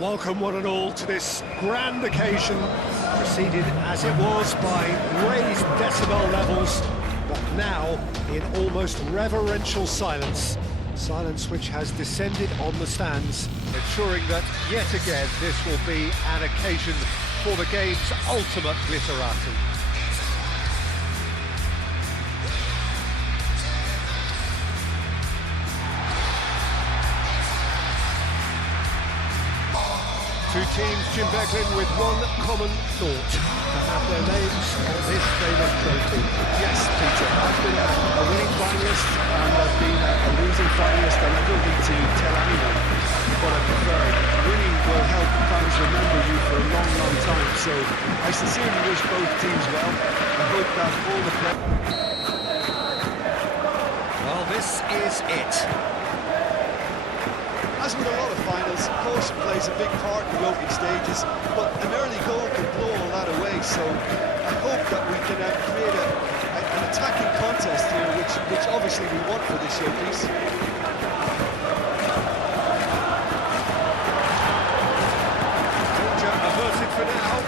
Welcome one and all to this grand occasion, preceded as it was by raised decibel levels, but now in almost reverential silence. Silence which has descended on the stands, ensuring that yet again this will be an occasion for the game's ultimate glitterati. Two teams, Jim Beglin, with one common thought: to have their names on this famous trophy. Yes, Peter, I've been a winning finalist and I've been a losing finalist, and I don't need to tell anyone what I prefer. Winning will help fans remember you for a long, long time, so I sincerely wish both teams well. I hope that all the players... Well, this is it. As with a lot of finals, caution plays a big part in the opening stages, but an early goal can blow all that away, so I hope that we can create an attacking contest here, which obviously we want for this showpiece. Danger averted for now.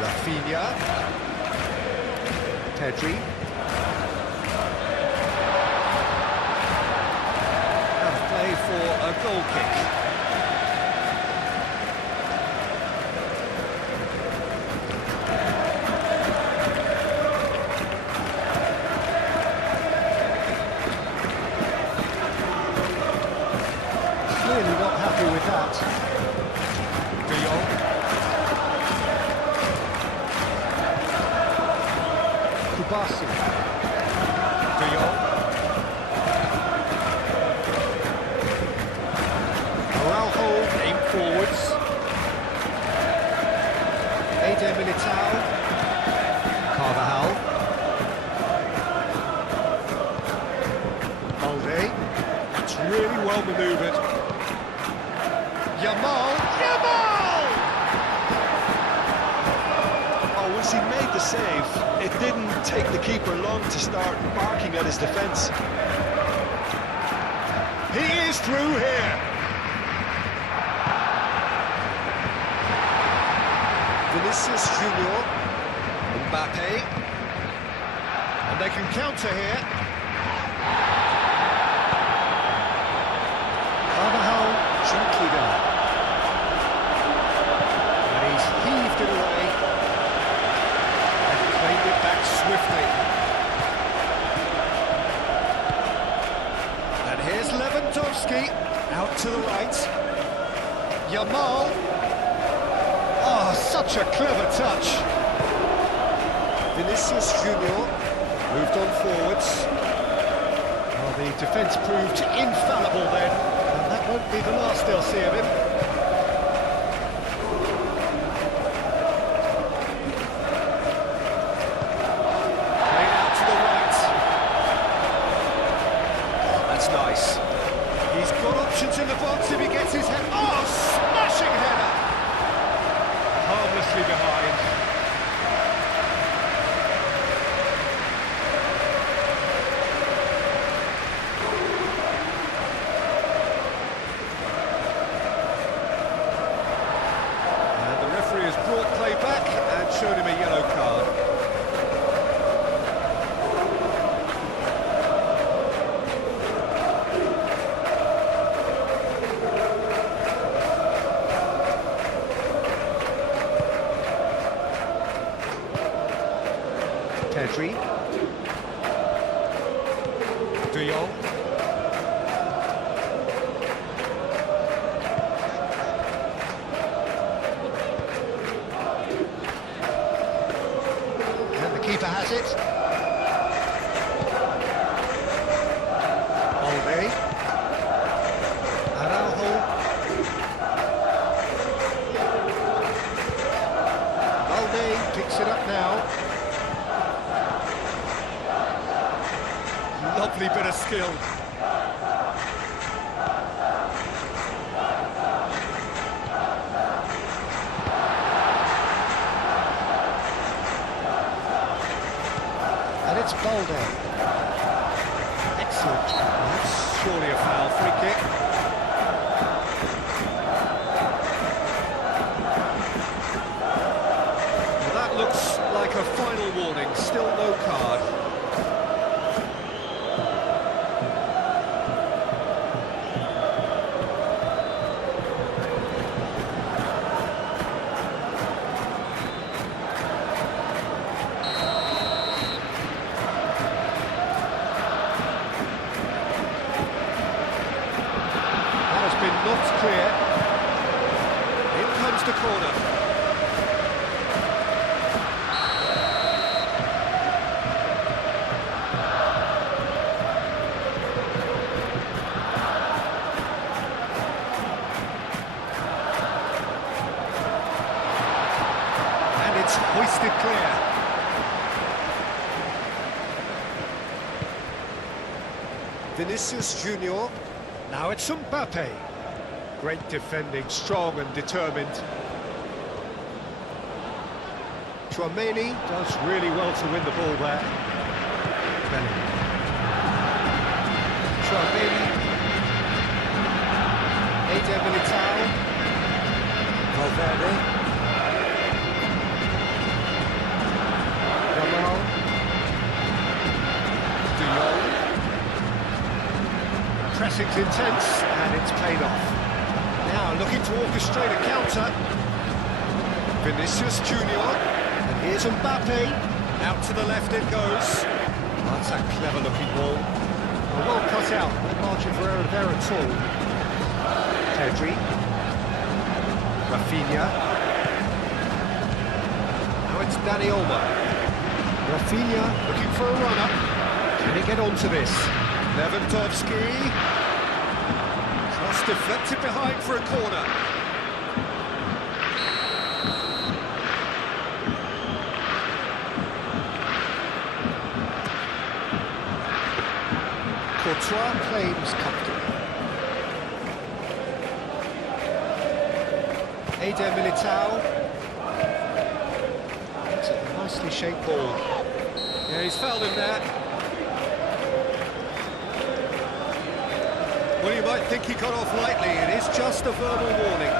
Rafinha. Pedri. For a goal kick. Clearly not happy with that. De Jong. Kubasi. De Jong. Aim forwards. Eder Militao. Carvajal. Balde. That's really well manoeuvred. Yamal. Oh, once he made the save, it didn't take the keeper long to start barking at his defence. He is through here. Vinicius Junior, Mbappe, and they can counter here. Carvajal gently down, and he's heaved it away and claimed it back swiftly. And here's Lewandowski out to the right. Yamal. Oh, such a clever touch. Vinicius Junior moved on forwards. Well, the defence proved infallible then, and that won't be the last they'll see of him. Playing out to the right. Oh, that's nice. He's got options in the box if he gets his head. Oh, smashing header! Harmlessly behind. And the referee has brought play back and showed him a yellow card. Pedri. De Jong. And the keeper has it. Balde. Araujo. Balde picks it up now. Lovely bit of skill. And it's Balde. Excellent. kick. Well, that looks like a final warning, still no card. Not clear. In comes the corner. And it's hoisted clear. Vinicius Junior. Now it's Mbappe. Great defending, strong and determined. Tchouaméni does really well to win the ball there. Bellingham. Tchouaméni. Eder Militao. Valverde. Yamal. De Jong. Pressing's intense and it's paid off. Now looking to orchestrate a counter. Vinicius Junior. And here's Mbappe. Out to the left it goes. That's a clever looking ball. Well cut out, no margin for error there at all. Pedri. Rafinha. Now it's Dani Olmo. Rafinha looking for a runner. Can he get onto this? Lewandowski. Cross deflected behind for a corner. Courtois claims comfortably. Eder Militao. It's a nicely shaped ball. Yeah, he's fouled him there. Well, you might think he got off lightly. It is just a verbal warning.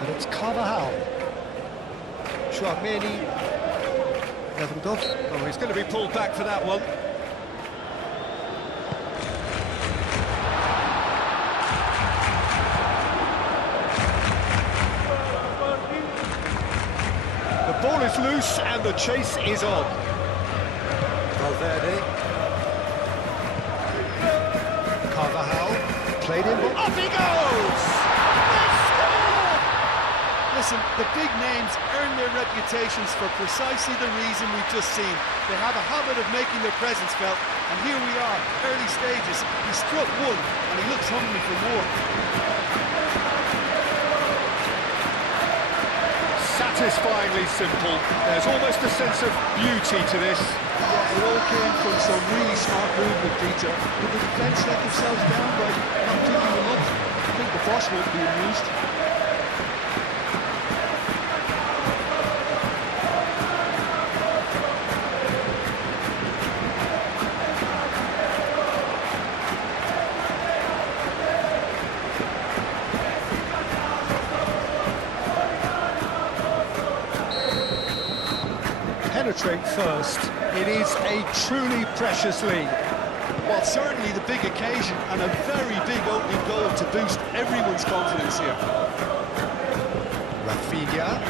And it's Carvajal. Tchouaméni, Lewandowski. Oh, he's going to be pulled back for that one. The ball is loose and the chase is on. Valverde. Carvajal, played in, but off he goes! Listen, the big names earn their reputations for precisely the reason we've just seen. They have a habit of making their presence felt, and here we are, early stages. He struck one, and he looks hungry for more. Satisfyingly simple. There's almost a sense of beauty to this. Yeah, it all came from some really smart movement, Peter. Did the defence let themselves down by not picking them up? I think the boss won't be amused. Penetrate first. It is a truly precious lead. Well, certainly the big occasion and a very big opening goal to boost everyone's confidence here. Rafinha.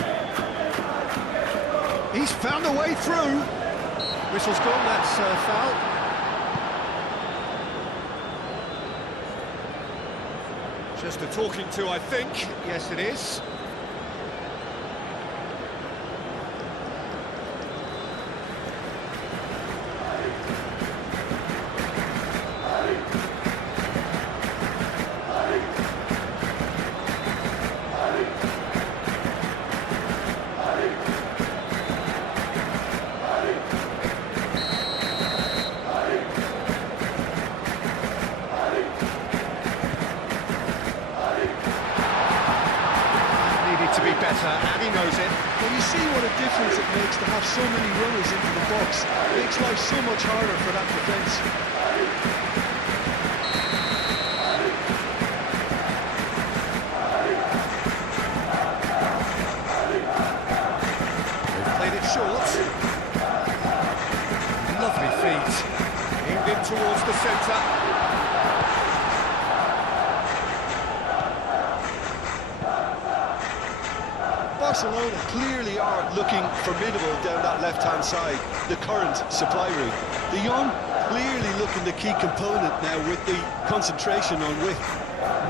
He's found a way through. Whistle's gone, that's foul. Just a talking to, I think. Yes, it is. better, and he knows it. Well, you see what a difference it makes to have so many runners into the box. It makes life so much harder for that defence. They've played it short. Lovely feet. Aimed in towards the centre. Barcelona clearly are looking formidable down that left-hand side, the current supply route. De Jong clearly looking the key component now with the concentration on width.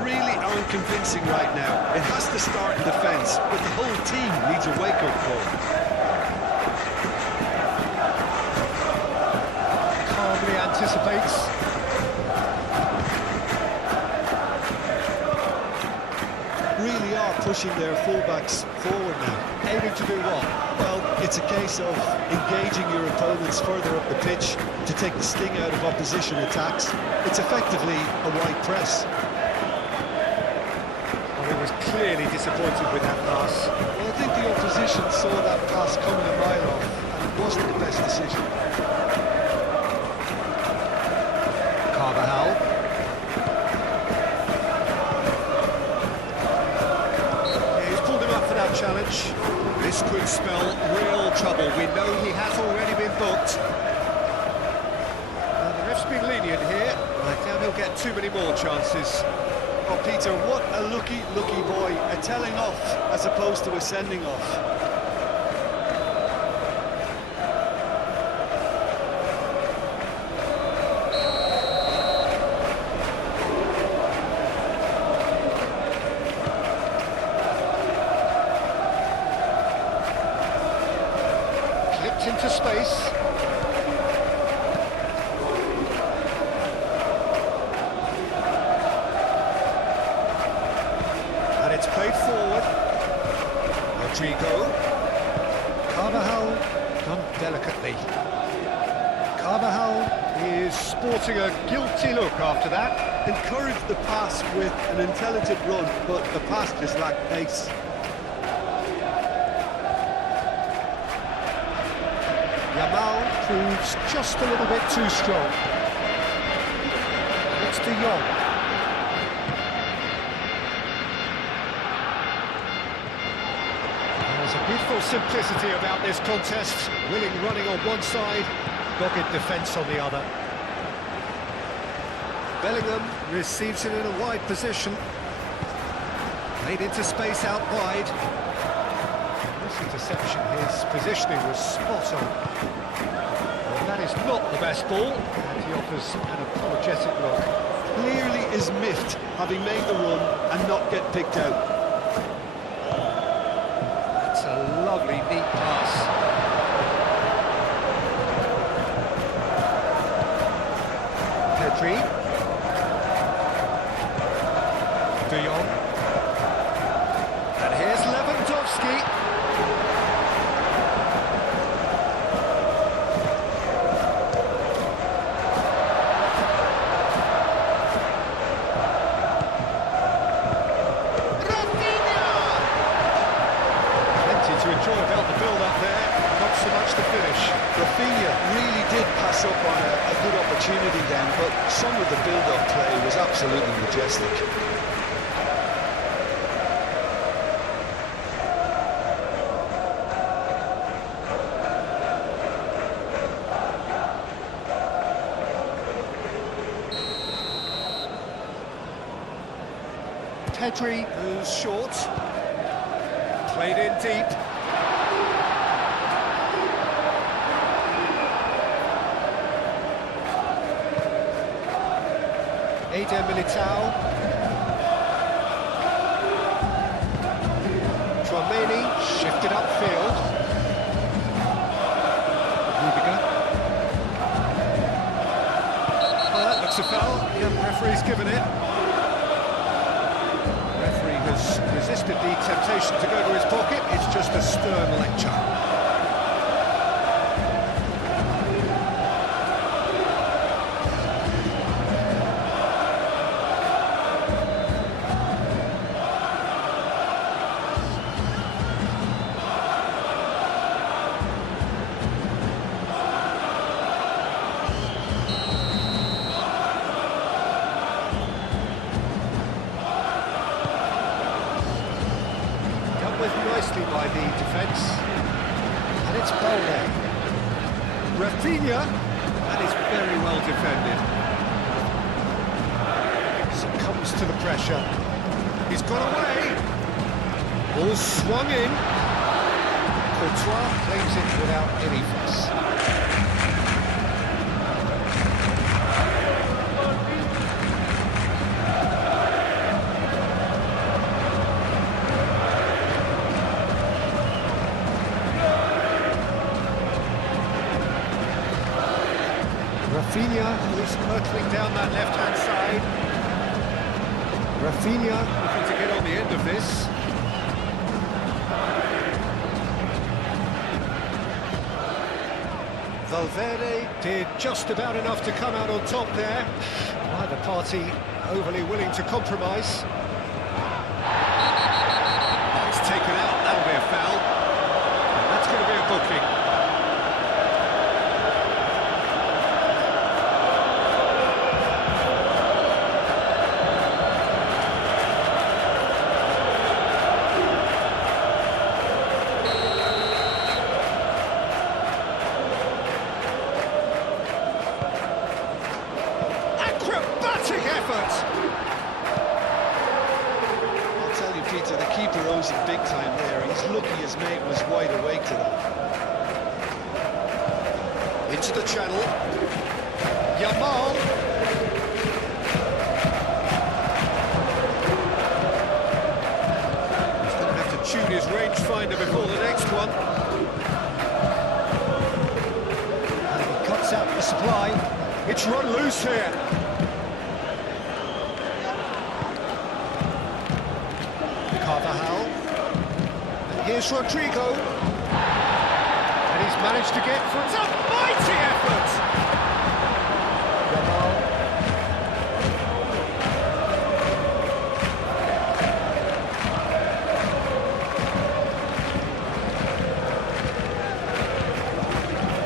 Really aren't convincing right now. It has to start in defence, but the whole team needs a wake-up call. Calmly anticipates. Really are pushing their fullbacks forward now. Aiming to do what? Well, it's a case of engaging your opponents further up the pitch to take the sting out of opposition attacks. It's effectively a wide press. Well, he was clearly disappointed with that pass. Well, I think the opposition saw that pass coming a mile off, and it wasn't the best decision. Carvajal. Challenge. This could spell real trouble. We know he has already been booked. The ref's been lenient here. I doubt he'll get too many more chances. Oh, Peter, what a lucky boy. A telling off as opposed to a sending off. Into space. And it's played forward. Rodrigo. Carvajal done delicately. Carvajal is sporting a guilty look after that. Encouraged the pass with an intelligent run, but the pass just lacked pace. Yamal proves just a little bit too strong. It's De Jong. There's a beautiful simplicity about this contest. Willing running on one side, dogged defence on the other. Bellingham receives it in a wide position. Played into space out wide. Interception, his positioning was spot on. Well, that is not the best ball, and he offers an apologetic look. Clearly is miffed, having made the run and not get picked out. That's a lovely, neat pass. Pedri. De Jong. And here's Lewandowski. To enjoy about the build-up there, not so much the finish. Rafinha really did pass up on a good opportunity then, but some of the build-up play was absolutely majestic. Pedri moves short. Played in deep. Eder Militao. Tchouaméni shifted upfield. Rudiger. Well, that looks a foul. The referee's given it. Has resisted the temptation to go to his pocket. It's just a stern lecture. with nicely by the defence. And it's Balde. Rafinha. That is very well defended. Succumbs to the pressure. He's got away. Ball swung in. Courtois claims it without any fuss. Rafinha, who's hurtling down that left-hand side. Rafinha looking to get on the end of this. Valverde did just about enough to come out on top there. Neither party overly willing to compromise. Oh, it's taken out, that'll be a foul. And that's going to be a booking. I'll tell you, Peter, the keeper owes him big time there. He's lucky his mate was wide awake to that. Into the channel. Yamal. He's going to have to tune his rangefinder before the next one. And he cuts out the supply. It's run loose here. Here's Rodrigo, and he's managed to get for it's a mighty effort. Yamal.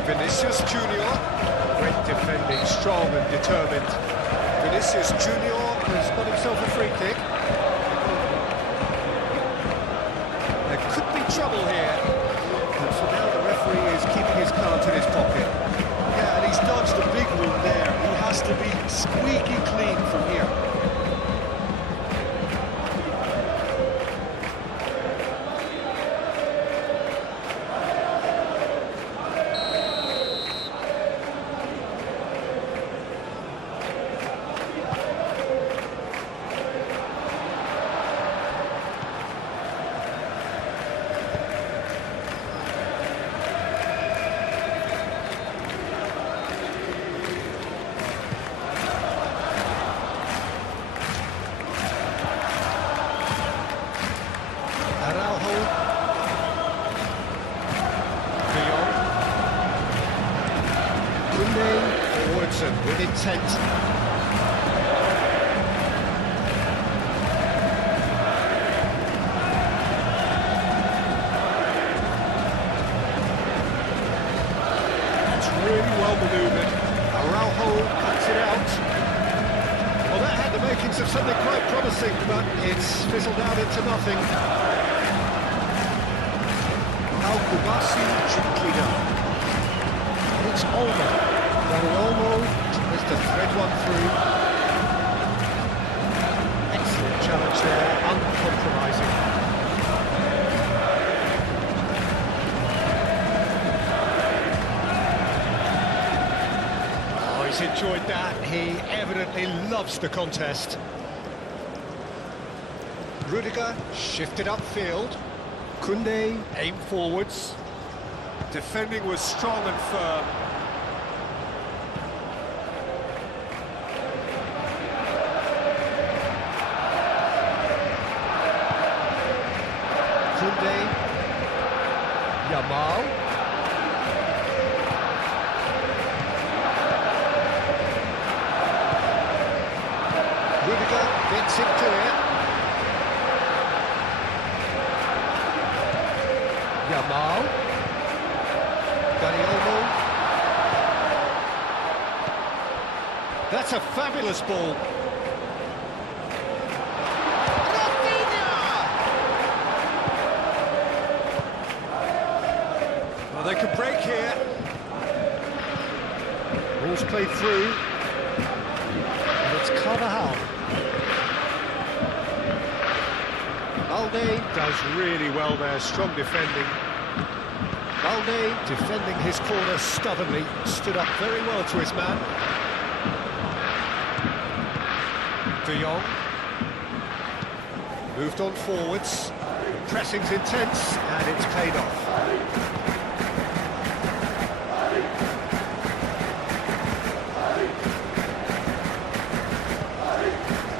Vinicius Junior, great defending, strong and determined. Vinicius Junior has got himself a free kick. Could be trouble here, but for now the referee is keeping his cards in his pocket. Yeah, and he's dodged a big one there. He has to be squeaky clean from here. With intent. That's really well manoeuvred. Araujo cuts it out. Well, that had the makings of something quite promising, but it's fizzled out into nothing. Al-Kubasi gently done. It's Olmo. Olmo tries to thread one through. Excellent challenge there, uncompromising. Oh, he's enjoyed that. He evidently loves the contest. Rudiger shifted upfield. Koundé aimed forwards. Defending was strong and firm. Koundé, Yamal, Rudiger gets it clear, Yamal, Olmo. That's a fabulous ball. They could break here. Ball's played through. And it's Carvajal. Balde does really well there, strong defending. Balde defending his corner stubbornly, stood up very well to his man. De Jong. Moved on forwards. Pressing's intense, and it's paid off.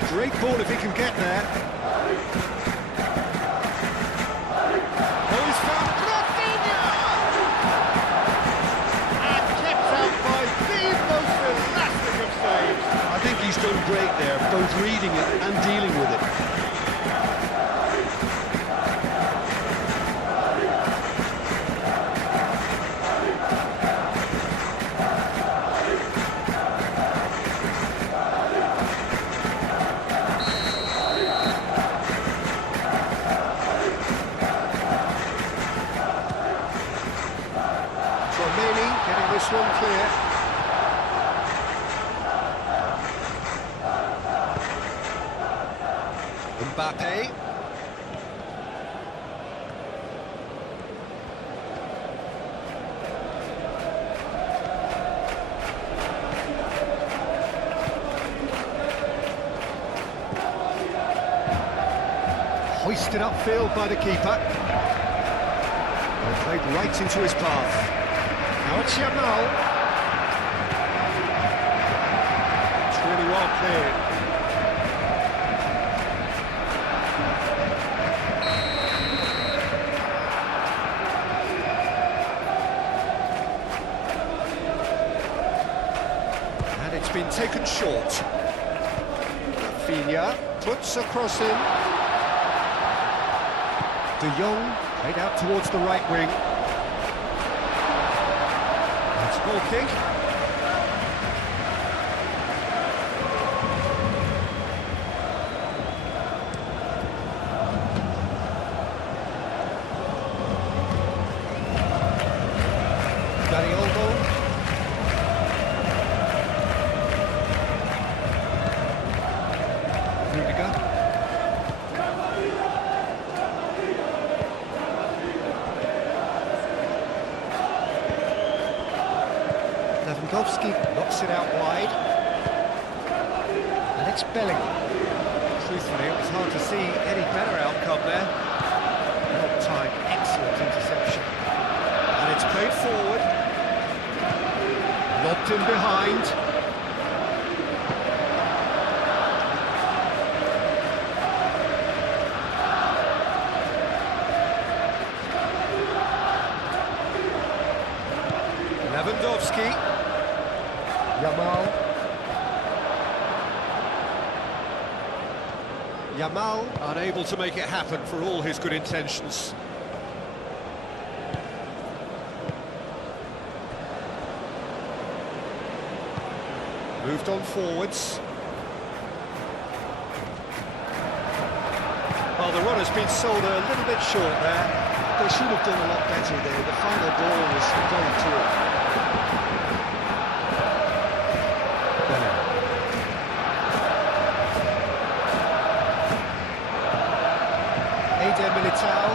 Great ball if he can get there. Oh, he's found Rafinha! And kept out by the most elastic of saves. I think he's done great there, both reading it and dealing with it. Getting this one clear. Mbappe. Hoisted upfield by the keeper. Well, played right into his path. Now it's Yamal. It's really well cleared. And it's been taken short. Rafinha puts a cross in. De Jong played out towards the right wing. Ball kick. Danioldo. Rudiger. Lewandowski knocks it out wide. And it's Bellingham. Truthfully, it was hard to see any better outcome there. Well timed, excellent interception. And it's played forward. Lobbed in behind. Lewandowski. Yamal. Yamal unable to make it happen for all his good intentions. Moved on forwards. Well, the run has been sold a little bit short there. They should have done a lot better there. The final ball was very poor. Militao.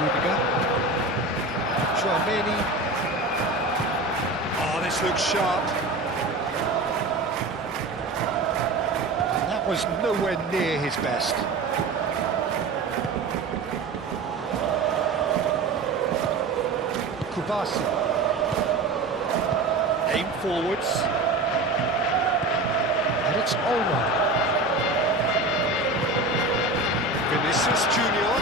Rudiger. Chouameni. Oh, this looks sharp. And that was nowhere near his best. Kubasi. Aim forwards. And it's Olmo. Vinicius Junior.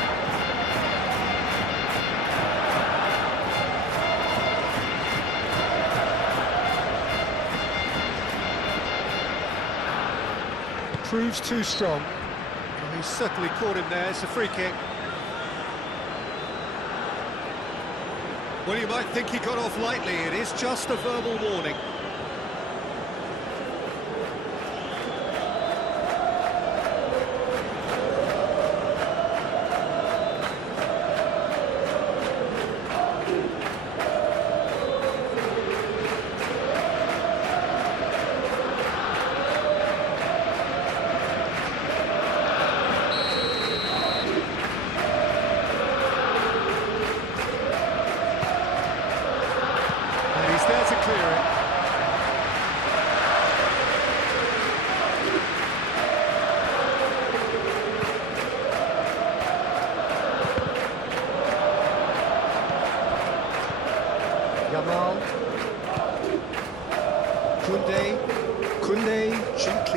Proves too strong. Well, he's certainly caught him there. It's a free kick. Well, you might think he got off lightly. It is just a verbal warning.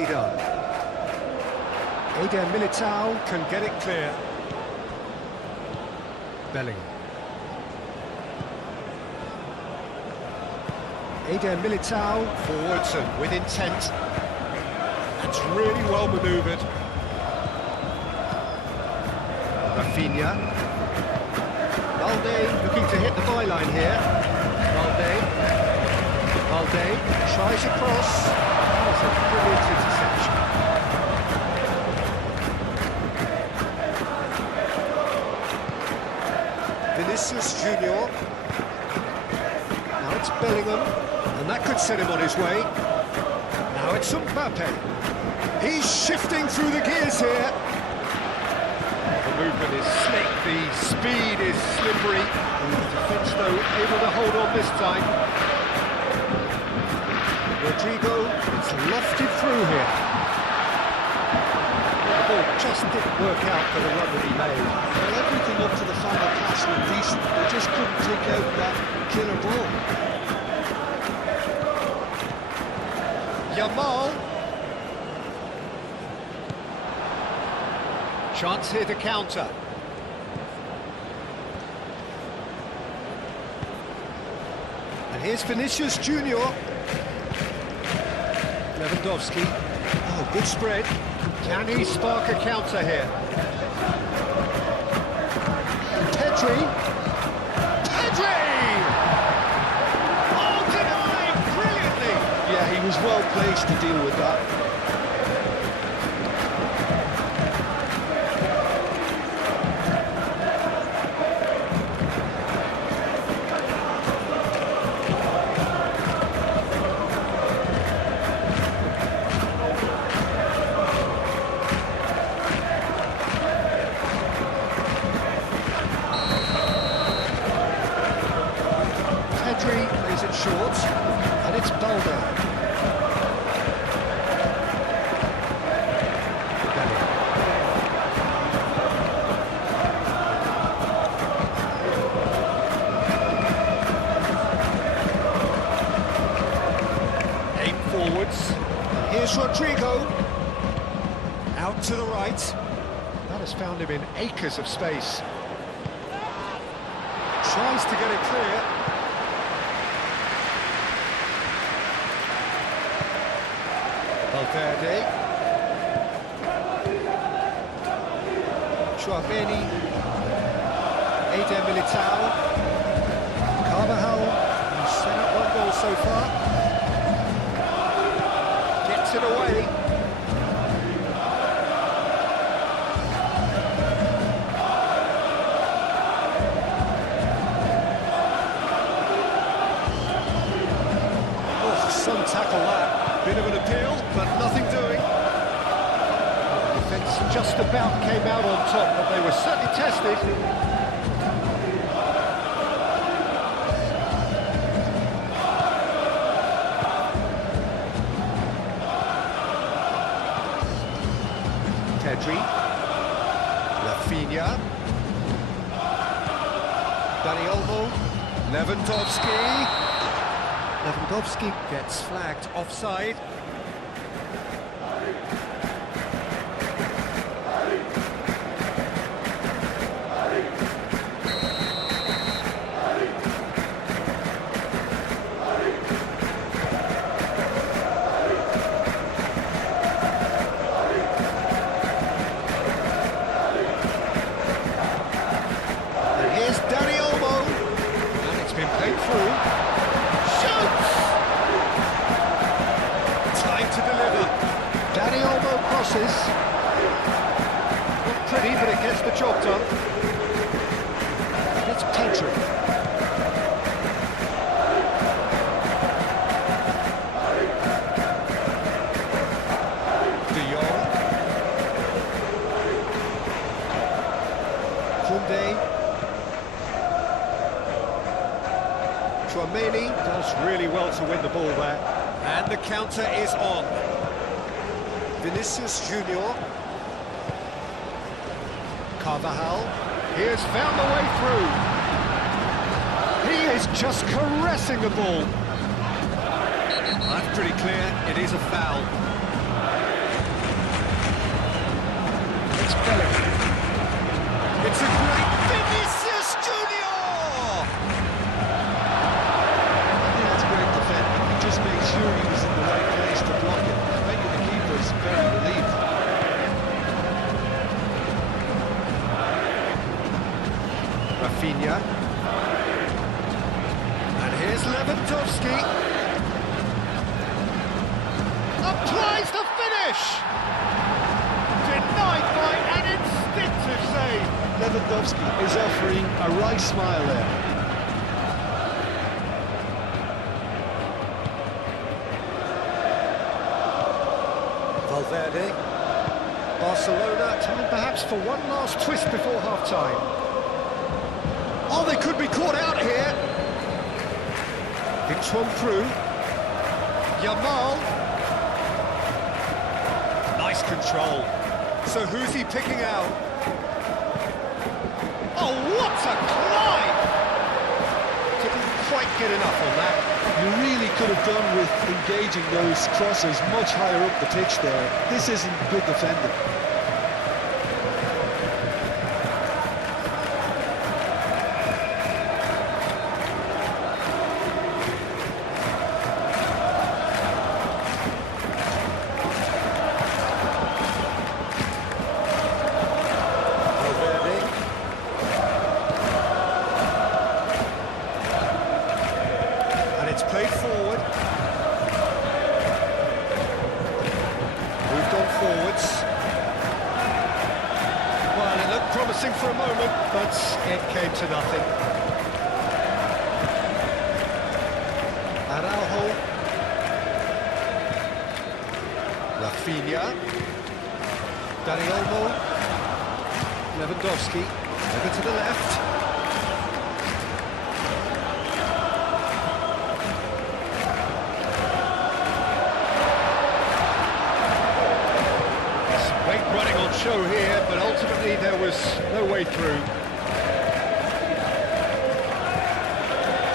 Nicely done. Eder Militao can get it clear. Bellingham. Eder Militao, forwards and with intent. That's really well manoeuvred. Rafinha. Valde looking to hit the byline here. Valde tries across. That's a brilliant interception. Vinicius Junior. Now it's Bellingham, and that could set him on his way. Now it's Mbappe. He's shifting through the gears here. The movement is slick, the speed is slippery. The defence, though, able to hold on this time. Rodrigo, it's lofted through here. The ball just didn't work out for the run that he made. Well, everything up to the final pass was decent. They just couldn't take out that killer ball. Yamal. Chance here to counter. And here's Vinicius Junior. Lewandowski. Oh, good spread. Can he spark a counter here? Pedri. Oh, denied brilliantly. Yeah, he was well placed to deal with that. Plays it short, and it's Balde. 8 forwards. Here's Rodrigo. Out to the right. That has found him in acres of space. Tries to get it clear. Valverde. Chouameni. Eder Militao. Carvajal, who's set up 1 goal so far. Gets it away. Oh, some tackle that. Bit of an appeal, but nothing doing. The defence just about came out on top, but they were certainly tested. Pedri. Rafinha. Dani Olmo. Lewandowski. Lewandowski gets flagged offside. And here's Dani Olmo. And it's been played through. Time to deliver. Dani Olmo crosses. Not pretty, but it gets the job done. And it's Pedri. De Jong. Koundé. Chouameni does really well to win the ball there. And the counter is on. Vinicius Junior. Carvajal. He has found the way through. He is just caressing the ball. That's pretty clear. It is a foul. Belling. It's a great Vinicius Junior! I think that's great defending. He just made sure he was in the right place to block it. I bet you the keeper's very relieved. Rafinha. And here's Lewandowski. Applies the finish! Denied by an instinctive save. Lewandowski is offering a right smile there. Valverde. Barcelona, time perhaps for one last twist before half-time. Oh, they could be caught out here. It's one through. Yamal. Nice control. So who's he picking out? Oh, what a climb! Didn't quite get enough on that. You really could have done with engaging those crosses much higher up the pitch there. This isn't good defending. It's played forward. Moved on forwards. Well, it looked promising for a moment, but it came to nothing. Araujo. Rafinha. Dani Olmo. Lewandowski. Over to the left. Running on show here, but ultimately there was no way through.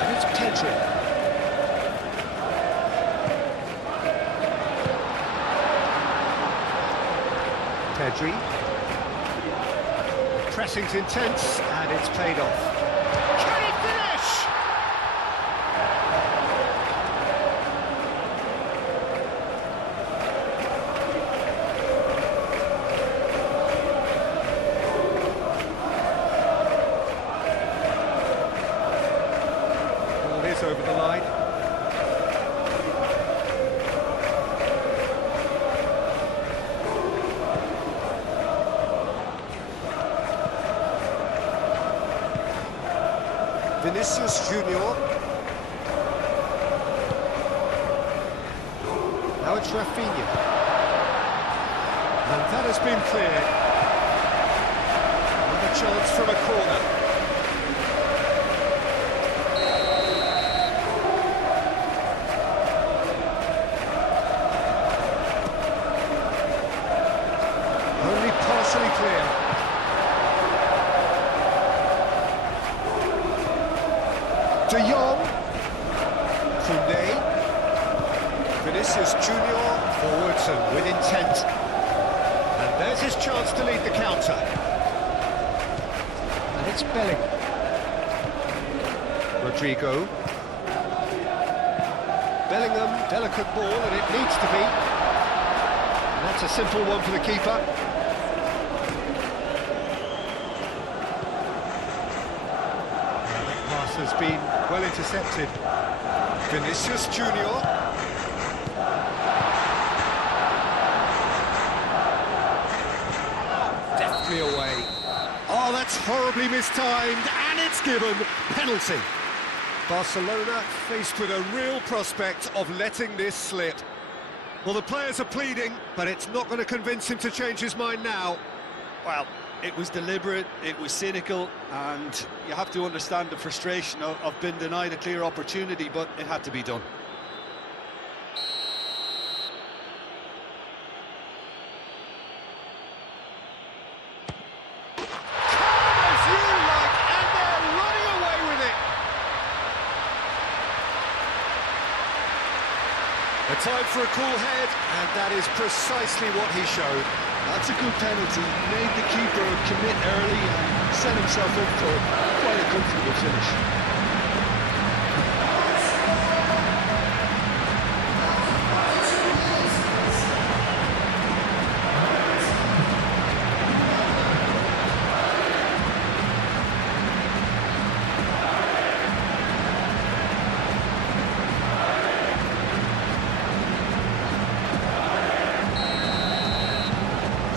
And it's Pedri. Pedri. The pressing's intense, and it's paid off. Can he finish? Over the line. Vinicius Junior. Now it's Rafinha. And that has been cleared. Another chance from a corner. Partially clear. De Jong. Koundé. Vinicius Junior forwards and with intent. And there's his chance to lead the counter. And it's Belling. Rodrigo. Bellingham, delicate ball, and it needs to be. And that's a simple one for the keeper. Has been well intercepted. Vinicius Junior. Deftly away. Oh, that's horribly mistimed, and it's given penalty. Barcelona faced with a real prospect of letting this slip. Well, the players are pleading, but it's not going to convince him to change his mind now. Well, it was deliberate, it was cynical, and you have to understand the frustration of being denied a clear opportunity, but it had to be done. Come as you like, and they're running away with it. A A time for a cool head, and that is precisely what he showed. That's a good penalty. Made the keeper commit early and set himself up for quite a comfortable finish.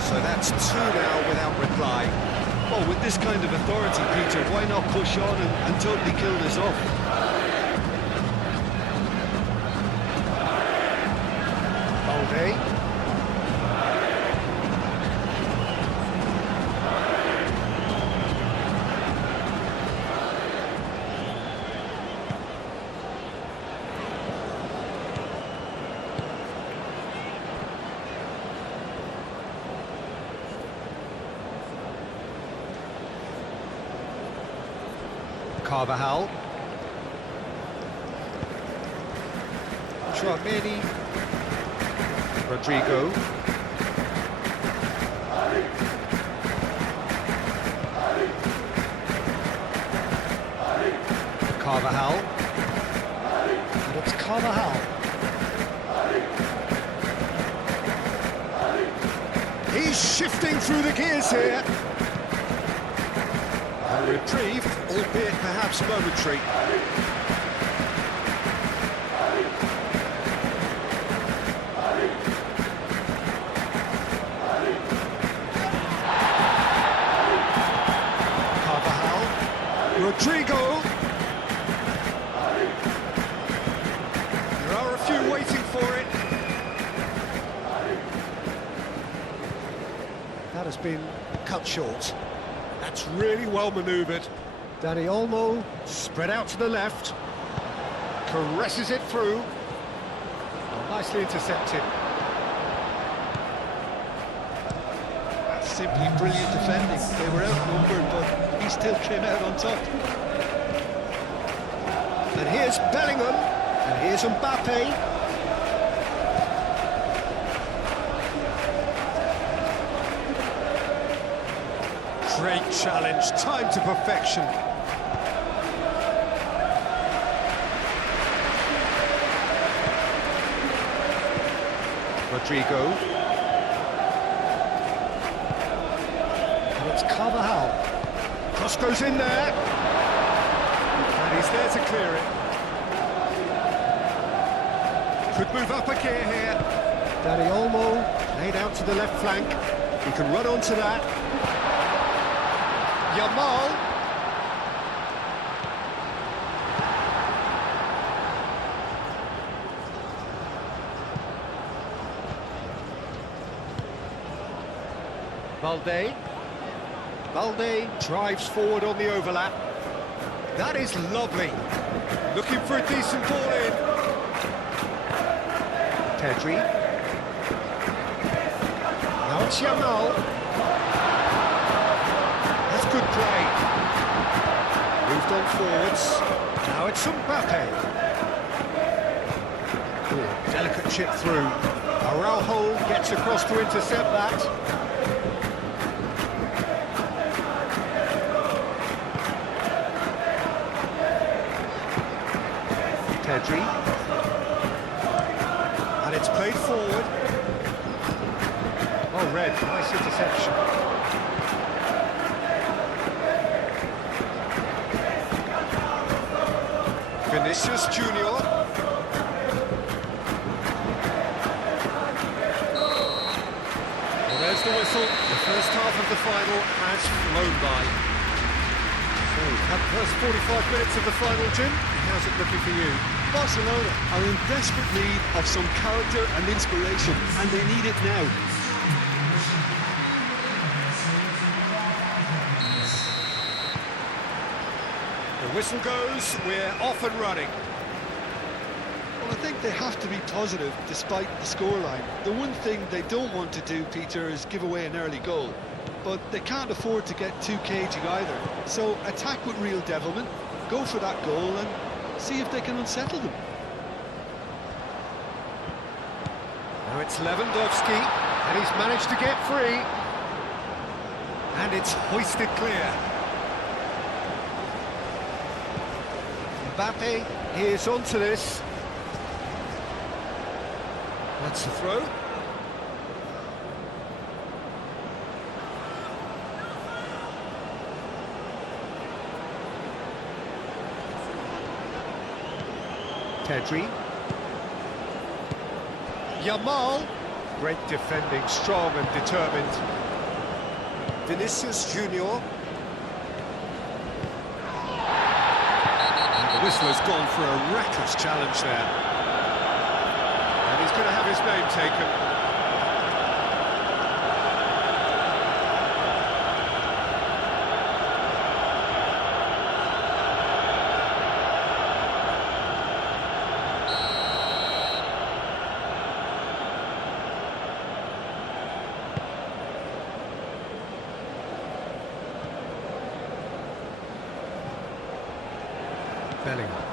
So that's 2 now without reply. Well, with this kind of authority, Peter, why not push on and totally kill this off? Balde. Carvajal. Tchouameni. Rodrigo. Carvajal. And it's Carvajal. He's shifting through the gears here. A reprieve, albeit perhaps momentary. Carvajal, Rodrigo. There are a few waiting for it. That has been cut short. That's really well manoeuvred. Dani Olmo spread out to the left, caresses it through. Oh, nicely intercepted. That's simply brilliant defending. They were outnumbered, but he still came out on top. And here's Bellingham, and here's Mbappe. Great challenge, time to perfection. Rodrigo. And it's Carvajal. Cross goes in there. And he's there to clear it. Could move up a gear here. Dani Olmo laid out to the left flank. He can run onto that. Yamal. Balde drives forward on the overlap. That is lovely. Looking for a decent ball in. Pedri. Now it's Yamal. Good play. Moved on forwards. Now it's Mbappe. Ooh, delicate chip through. Araujo gets across to intercept that. Pedri. And it's played forward. Oh, red. Nice interception. Vinicius Junior. Well, there's the whistle. The first half of the final has flown by. So, at the first 45 minutes of the final, Jim, how's it looking for you? Barcelona are in desperate need of some character and inspiration, and they need it now. The whistle goes, we're off and running. Well, I think they have to be positive despite the scoreline. The one thing they don't want to do, Peter, is give away an early goal. But they can't afford to get too cagey either. So attack with real devilment, go for that goal and see if they can unsettle them. Now it's Lewandowski, and he's managed to get free. And it's hoisted clear. Mbappe is onto this. That's the throw. Pedri. Yamal. Great defending, strong and determined. Vinicius Junior. And the whistler's gone for a reckless challenge there. And he's going to have his name taken. Bellingham.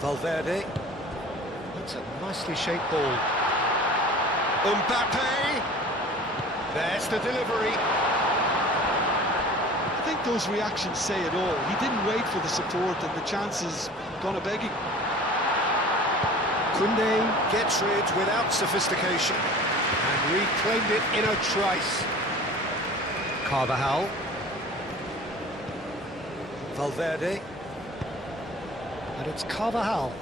Valverde. That's a nicely shaped ball. Mbappe. There's the delivery. I think those reactions say it all. He didn't wait for the support and the chances gonna beg him. Koundé gets rid without sophistication and reclaimed it in a trice. Carvajal. Valverde. And it's Carvajal.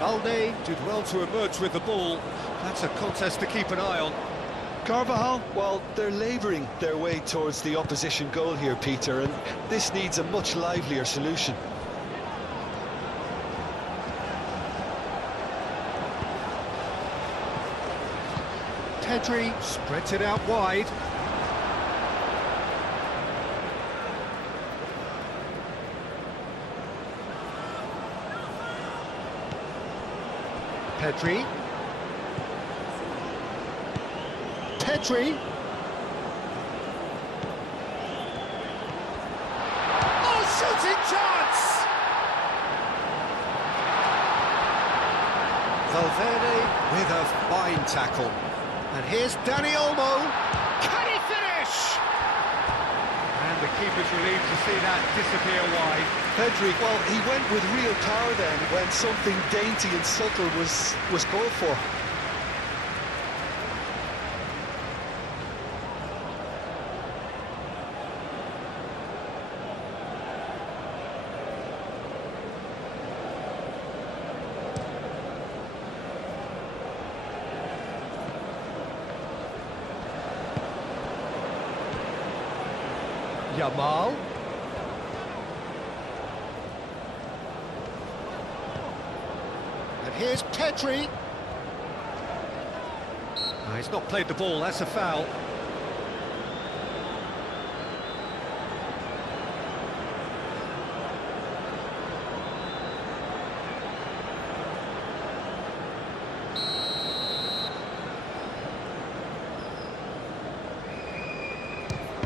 Balde did well to emerge with the ball. That's a contest to keep an eye on. Carvajal, well, they're labouring their way towards the opposition goal here, Peter, and this needs a much livelier solution. Pedri spreads it out wide. Pedri. Pedri. Oh, shooting chance! Valverde with a fine tackle. And here's Dani Olmo. Can he finish? And the keeper's relieved to see that disappear wide. Pedri, well, he went with real power then when something dainty and subtle was called for. Yamal. And here's Pedri. No, he's not played the ball, that's a foul.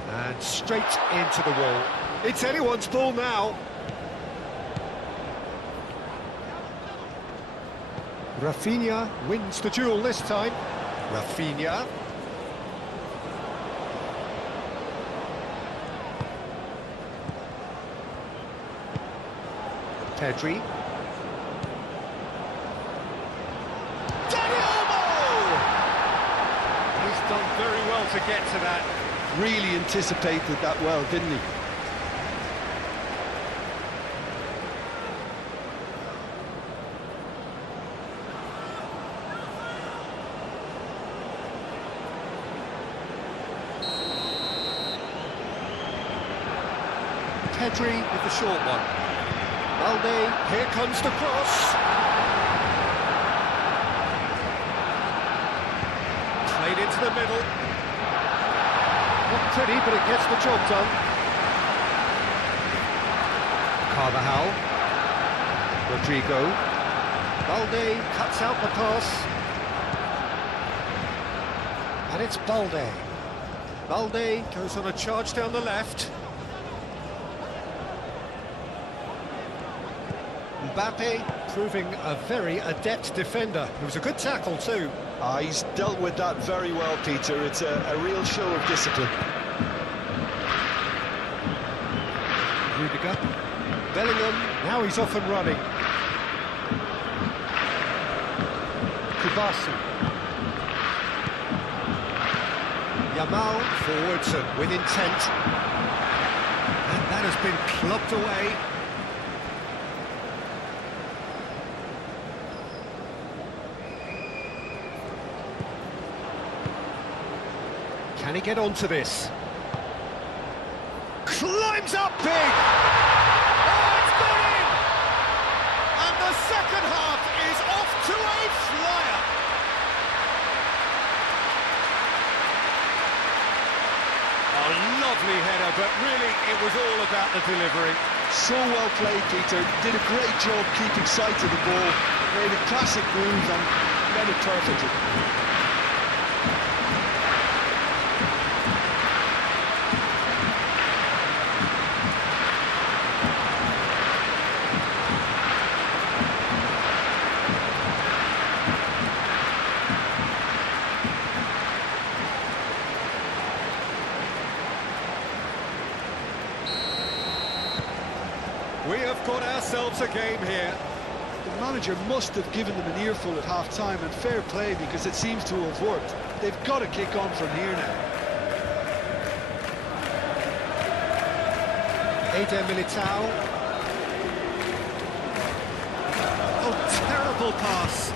And straight into the wall. It's anyone's ball now. Rafinha wins the duel this time. Rafinha. Pedri. Dani Olmo! He's done very well to get to that. Really anticipated that well, didn't he? Pedri with the short one. Balde, here comes the cross. Played into the middle. Not pretty, but it gets the job done. Carvajal. Rodrigo. Balde cuts out the pass. And it's Balde. Balde goes on a charge down the left. Mbappe proving a very adept defender. It was a good tackle too. He's dealt with that very well, Peter. It's a real show of discipline. Rudiger. Bellingham, now he's off and running. Kubasu. Yamal forwards and with intent. And that has been clubbed away. Can he get onto this? Climbs up big! Oh, it's got in! And the second half is off to a flyer! A lovely header, but really it was all about the delivery. So well played, Peter. Did a great job keeping sight of the ball. Made a classic move and read it perfectly. We have got ourselves a game here. The manager must have given them an earful at half-time, and fair play, because it seems to have worked. They've got to kick on from here now. Eder Militao. Oh, terrible pass.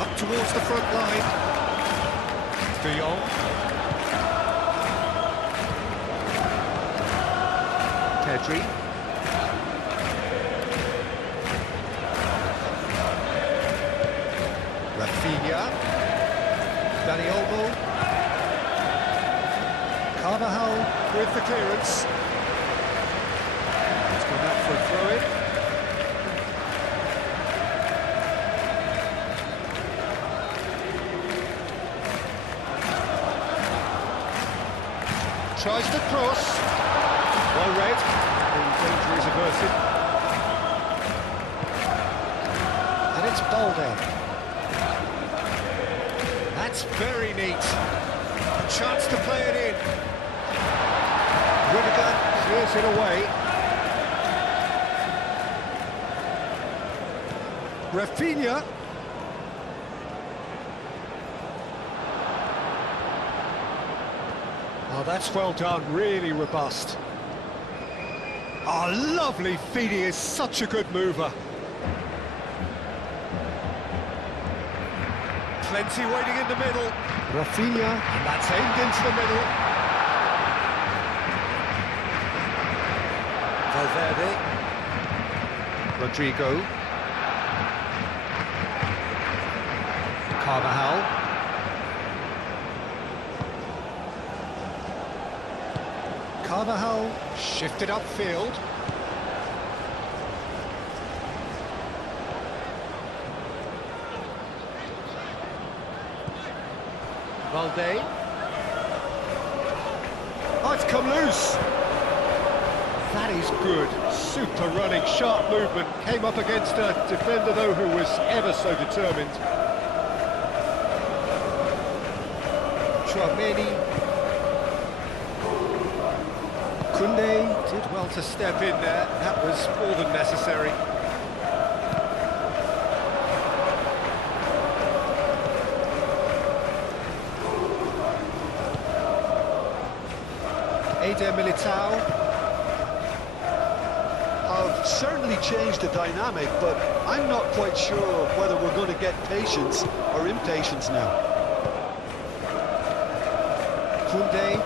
Up towards the front line. De Jong. Pedri. Rafinha, Dani Olmo, Carvajal with the clearance. It's gone out for a throw-in. Tries to cross. Well read. The danger is averted. And it's Balde. That's very neat. A chance to play it in. Rudiger clears it away. Rafinha. Oh, that's well done, really robust. Oh, lovely feed, he is such a good mover. Plenty waiting in the middle. Rafinha, and that's aimed into the middle. Valverde. Rodrigo. Carvajal. Carvajal shifted upfield. Valde. Oh, it's come loose. That is good. Super running, sharp movement. Came up against a defender, though, who was ever so determined. Chouameni. Koundé did well to step in there. That was more than necessary. Eder Militao. Have certainly changed the dynamic, but I'm not quite sure whether we're going to get patience or impatience now. Koundé.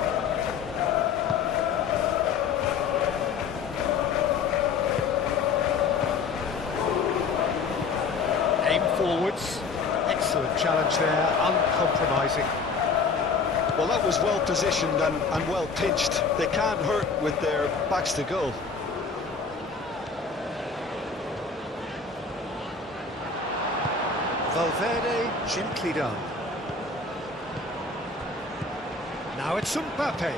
Aim forwards. Excellent challenge there, uncompromising. Well, that was well positioned and well pinched. They can't hurt with their backs to goal. Valverde, gently done. Now it's Mbappe.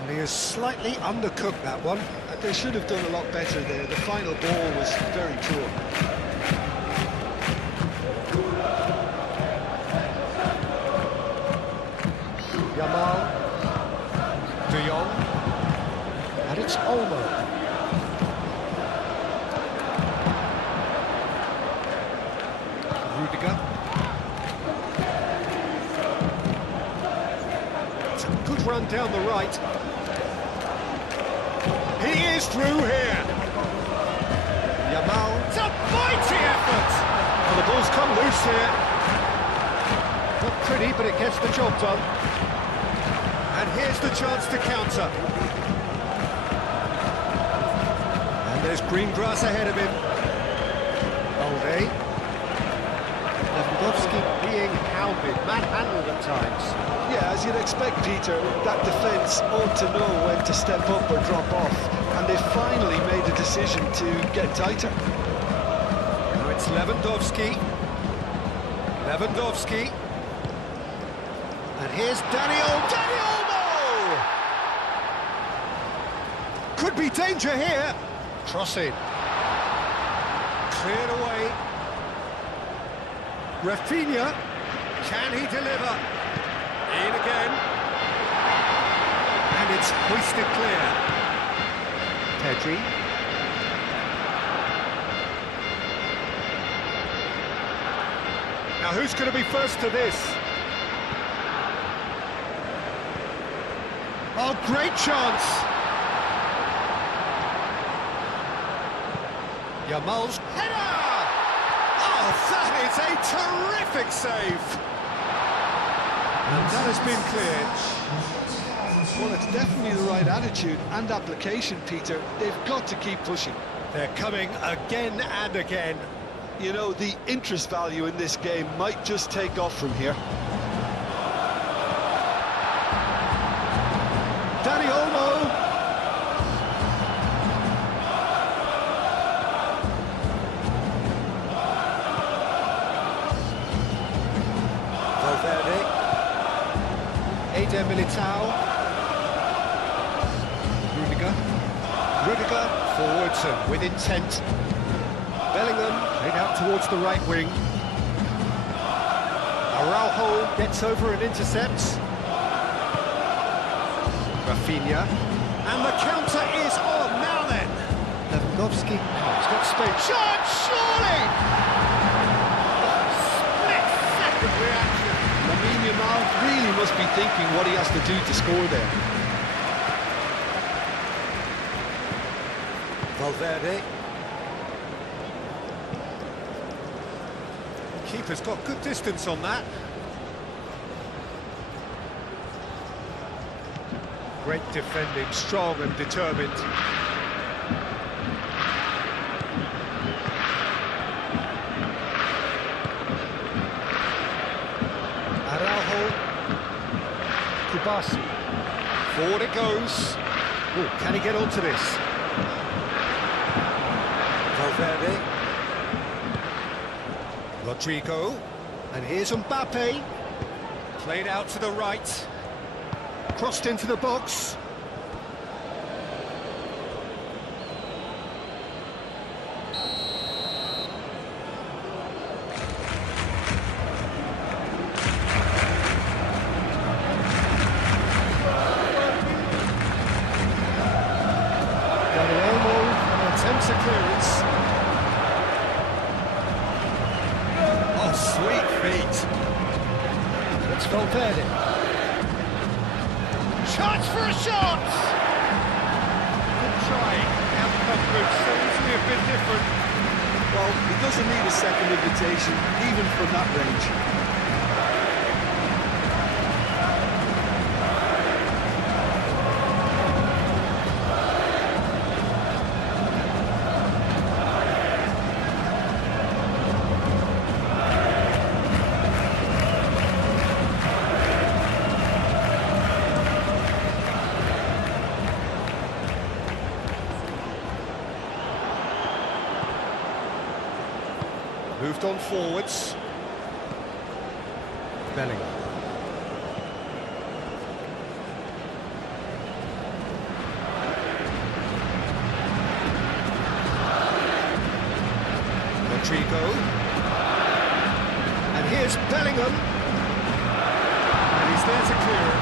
And he has slightly undercooked that one. they should have done a lot better there. The final ball was very poor. Yamal, De Jong, and it's Olmo. Rudiger. It's a good run down the right. He is through here. Yamal, it's a mighty effort. Well, the ball's come loose here. Not pretty, but it gets the job done. And here's the chance to counter. And there's green grass ahead of him. Balde. Lewandowski being hounded, manhandled at times. Yeah, as you'd expect, Peter, that defence ought to know when to step up or drop off. And they finally made a decision to get tighter. Now it's Lewandowski. Lewandowski. And here's Dani Olmo! Could be danger here. Crossing. Cleared away. Rafinha. Can he deliver? In again. And it's hoisted clear. Pedri. Now who's going to be first to this? Oh, great chance! Yamal's header! Oh, that is a terrific save! And that has been cleared. Well, it's definitely the right attitude and application, Peter. They've got to keep pushing. They're coming again and again. You know, the interest value in this game might just take off from here. Dani Olmo. Valverde. Eder Militao. Rudiger forwards and with intent. Bellingham played out towards the right wing. Araujo gets over and intercepts. Rafinha. And the counter is on now then. Lewandowski. He's got space. Shot, surely! Split-second reaction. Lamine Yamal really must be thinking what he has to do to score there. Valverde. Keeper's got good distance on that. Great defending, strong and determined. Araujo. Kubasi. Forward it goes. Oh, can he get onto this? Valverde. Rodrigo. And here's Mbappe. Played out to the right. Crossed into the box. Attempts a clearance. Oh, sweet feet. It's Valverde. Chance for a shot! Good try. Outcome could seriously have been different. Well, he doesn't need a second invitation, even from that range. Moved on forwards. Bellingham. Rodrigo. And here's Bellingham. And he's there to clear it.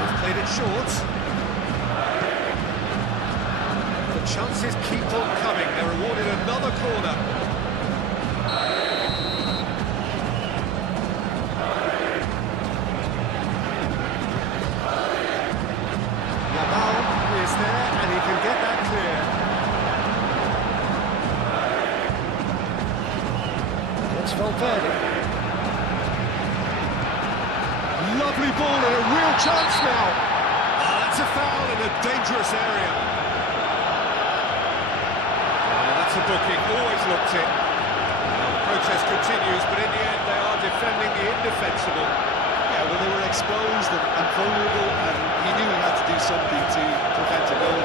They've played it short. The chances keep on coming. They're awarded another corner. Is there, and he can get that clear. It's Valverde. Lovely ball and a real chance now. Oh, that's a foul in a dangerous area. Oh, that's a booking, always looked it. Well, the protest continues, but in the end they are defending the indefensible. Yeah, well, they were exposed and vulnerable, and he knew he had to do something to prevent a goal.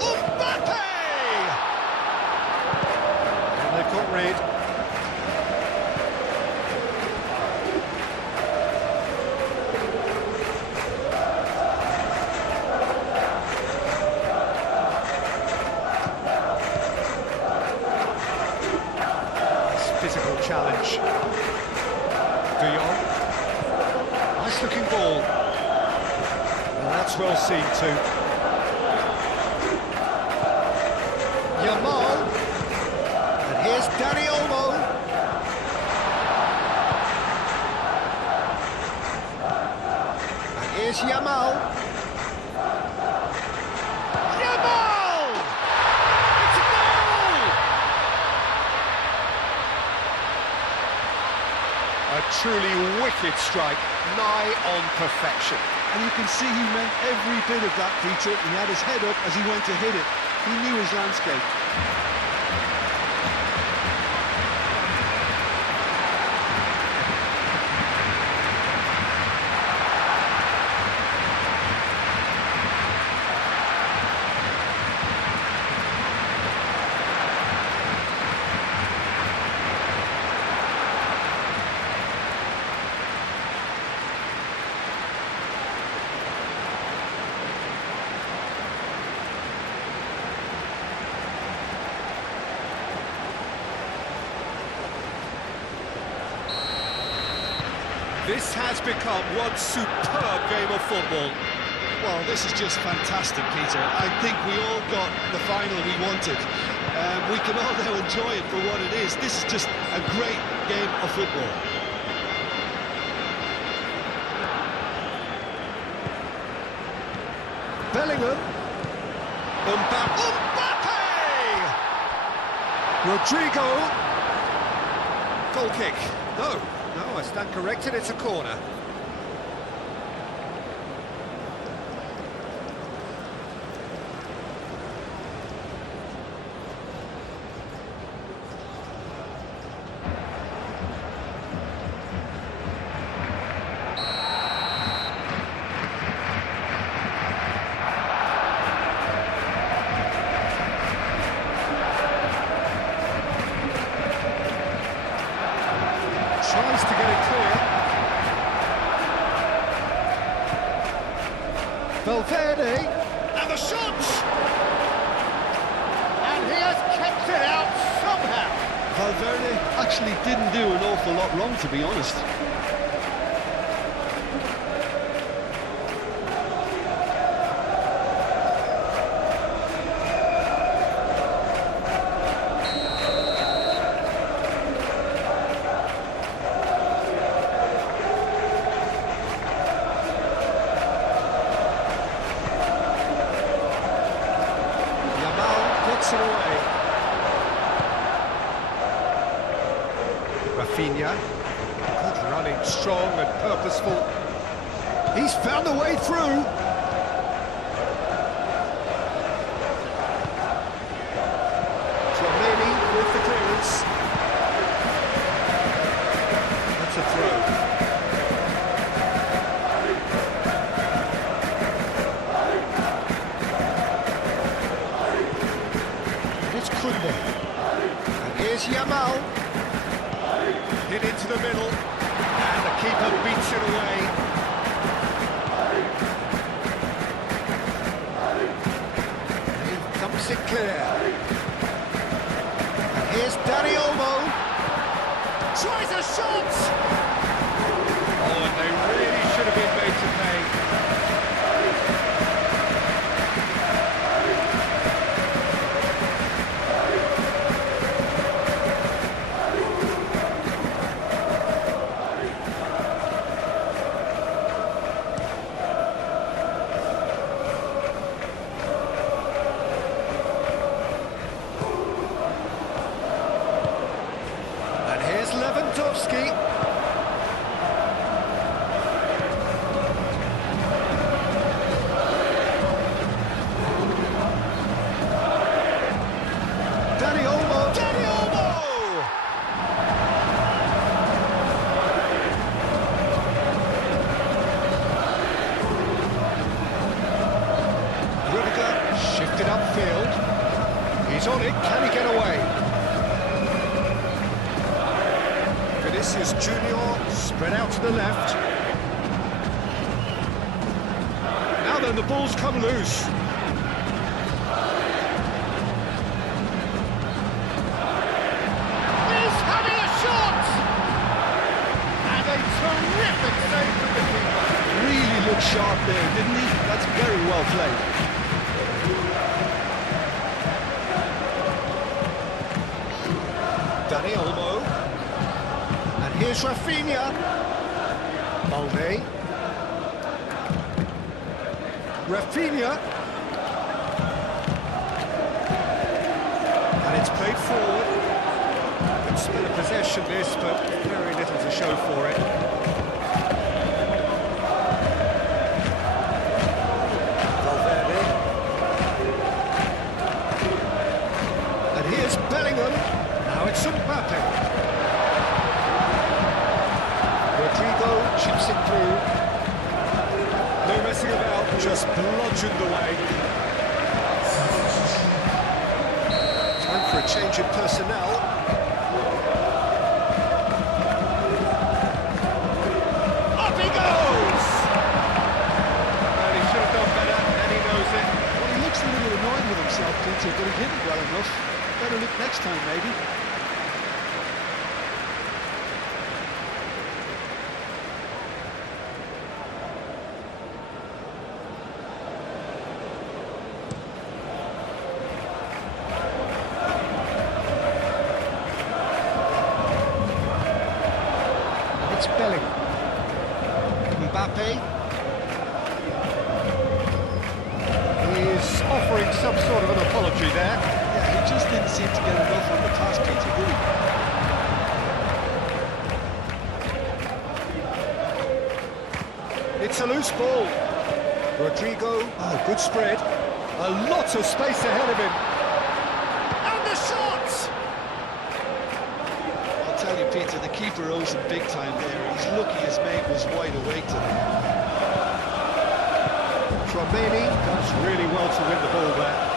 Mbappe! And they've got rid. Physical challenge. De Jong. Nice looking ball. Well, that's well seen too. Yamal. And here's Dani Olmo. And here's Yamal. A truly wicked strike, nigh on perfection. And you can see he meant every bit of that, Peter. He had his head up as he went to hit it. He knew his landscape. This has become one superb game of football. Well, this is just fantastic, Peter. I think we all got the final we wanted. We can all now enjoy it for what it is. This is just a great game of football. Bellingham. Mbappe. Rodrigo. Goal kick. No, I stand corrected, it's a corner. Tries to get it clear. Valverde, and the shot! And he has kept it out somehow. Valverde actually didn't do an awful lot wrong, to be honest. It away. Rafinha, good running, strong and purposeful. He's found a way through. Tchouaméni with the clearance. That's a throw. It's Kunde. Militao. Hit into the middle, and the keeper beats it away. He thumps it clear. And here's Dani Olmo. Tries a shot! Oh, and they really should have been made to pay. Lewandowski. Dani Olmo. Dani Olmo! Rudiger shifted upfield. He's on it. Can he get away? Vinicius Junior spread out to the left. Now then, the ball's come loose. He's having a shot! And a terrific save from the keeper. Really looked sharp there, didn't he? That's very well played. Dani Olmo. And here's Rafinha. Balde. Rafinha. And it's played forward. Good spell of possession this, but very little to show for it. Valverde. And here's Bellingham. Now it's Mbappe. Rodrigo chips it through. No messing about, just bludgeoned away. Time for a change in personnel. Up he goes! And he should have done better, and he knows it. Well, he looks a little annoyed with himself, Peter, but he did it well enough. Better look next time, maybe. It's Bellingham. Mbappe. He's offering some sort of an apology there. Yeah, he just didn't seem to get enough on the pass, Peter, did he? It's a loose ball. Rodrigo, oh, good spread. A lot of space ahead of him. And the shot! I'll tell you, Peter, the keeper owes him big time there. He's lucky his mate was wide awake today. Tromeni does really well to win the ball there.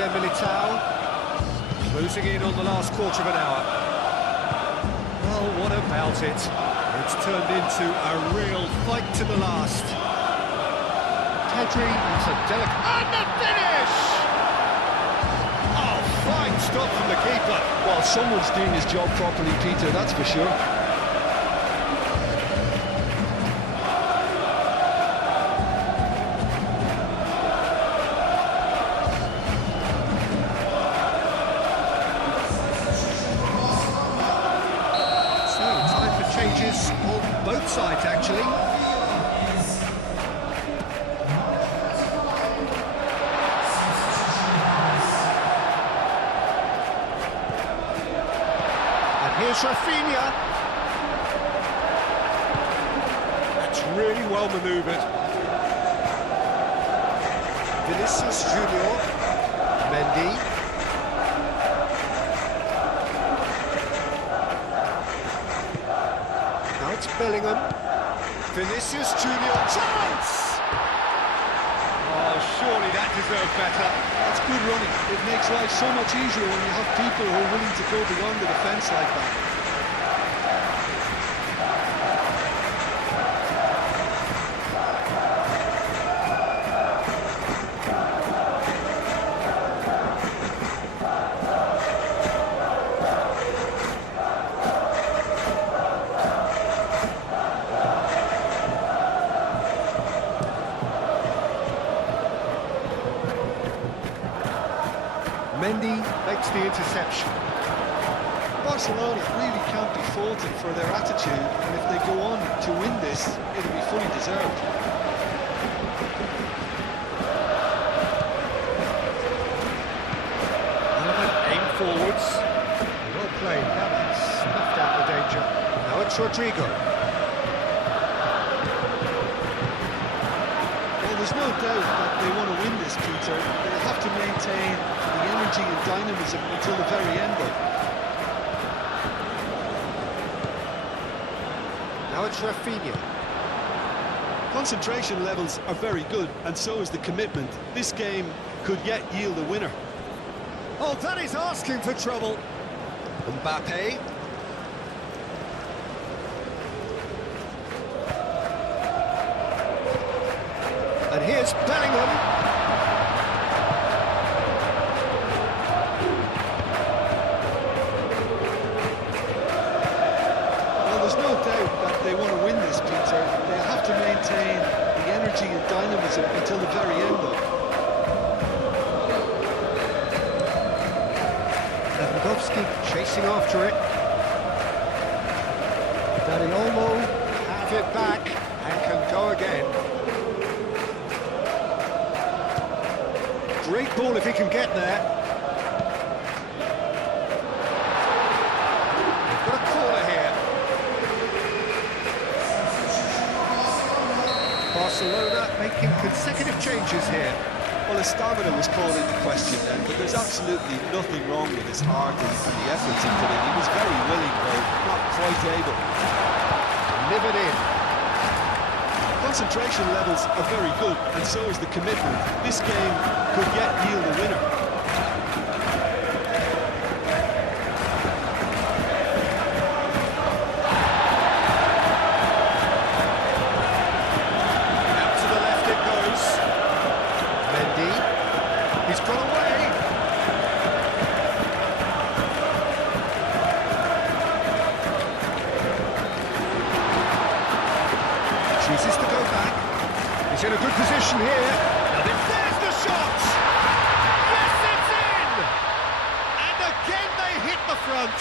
Militao, closing in on the last quarter of an hour. Well, what about it? It's turned into a real fight to the last. Pedri, it's a delicate... And the finish! Oh, fine stop from the keeper. Well, someone's doing his job properly, Peter, that's for sure. Changes on both sides, actually. And here's Rafinha. That's really well manoeuvred. Vinicius Junior. Mendy. It's Bellingham. Vinicius Junior. Chance! Oh, surely that deserved better. That's good running. It makes life so much easier when you have people who are willing to go beyond the defence like that. Mendy makes the interception. Barcelona really can't be faulted for their attitude, and if they go on to win this, it'll be fully deserved. Aim forwards. Well played. That snuffed out the danger. Now it's Rodrigo. Well, there's no doubt that they want to win this, Peter. They'll have to maintain the energy and dynamism until the very end, though. Now it's Rafinha. Concentration levels are very good, and so is the commitment. This game could yet yield a winner. Oh, that is asking for trouble. Mbappe. And here's Bellingham. Well, there's no doubt that they want to win this, Peter. They'll have to maintain the energy and dynamism until the very end, though. Lewandowski chasing after it. Dani Olmo have it back and can go again. Great ball if he can get there. Got a corner here. Barcelona making consecutive changes here. Well, his stamina was called into question then, but there's absolutely nothing wrong with his heart and the efforts he put in. He was very willing, though not quite able. Live it in. Concentration levels are very good, and so is the commitment. This game could yet yield a winner. Out to the left it goes. Mendy. He's got away. Chooses to go back. He's in a good position here. And there's the shot! Yes, it's in! And again they hit the front.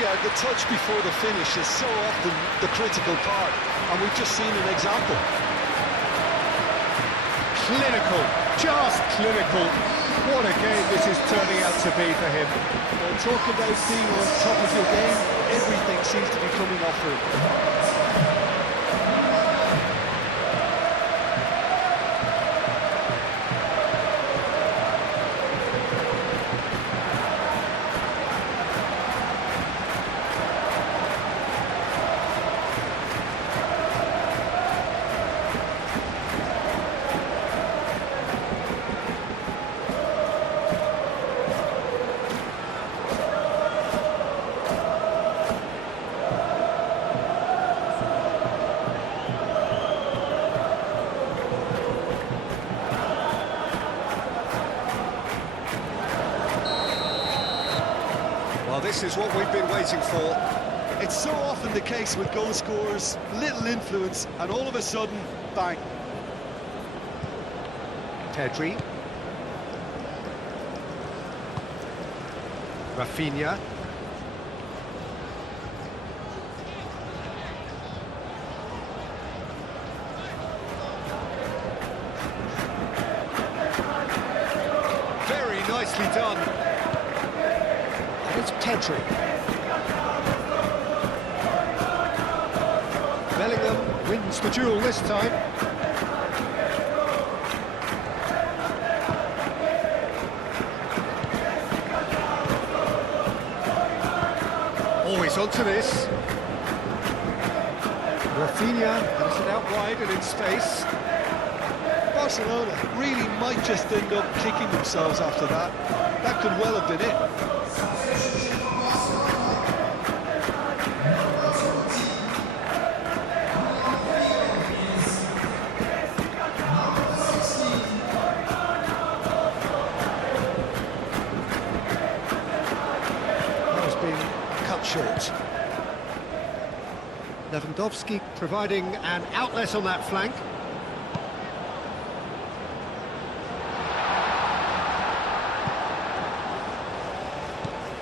Yeah, the touch before the finish is so often the critical part, and we've just seen an example. Clinical, just clinical. What a game this is turning out to be for him. Well, talk about being on top of your game, everything seems to be coming off for him. Well, this is what we've been waiting for. It's so often the case with goal scorers, little influence, and all of a sudden, bang. Pedri. Rafinha. Very nicely done. And it's Pedri. Bellingham wins the duel this time. Always onto this. Rafinha has it out wide and in space. Barcelona really might just end up kicking themselves after that. That could well have been it. That has been cut short. Lewandowski providing an outlet on that flank.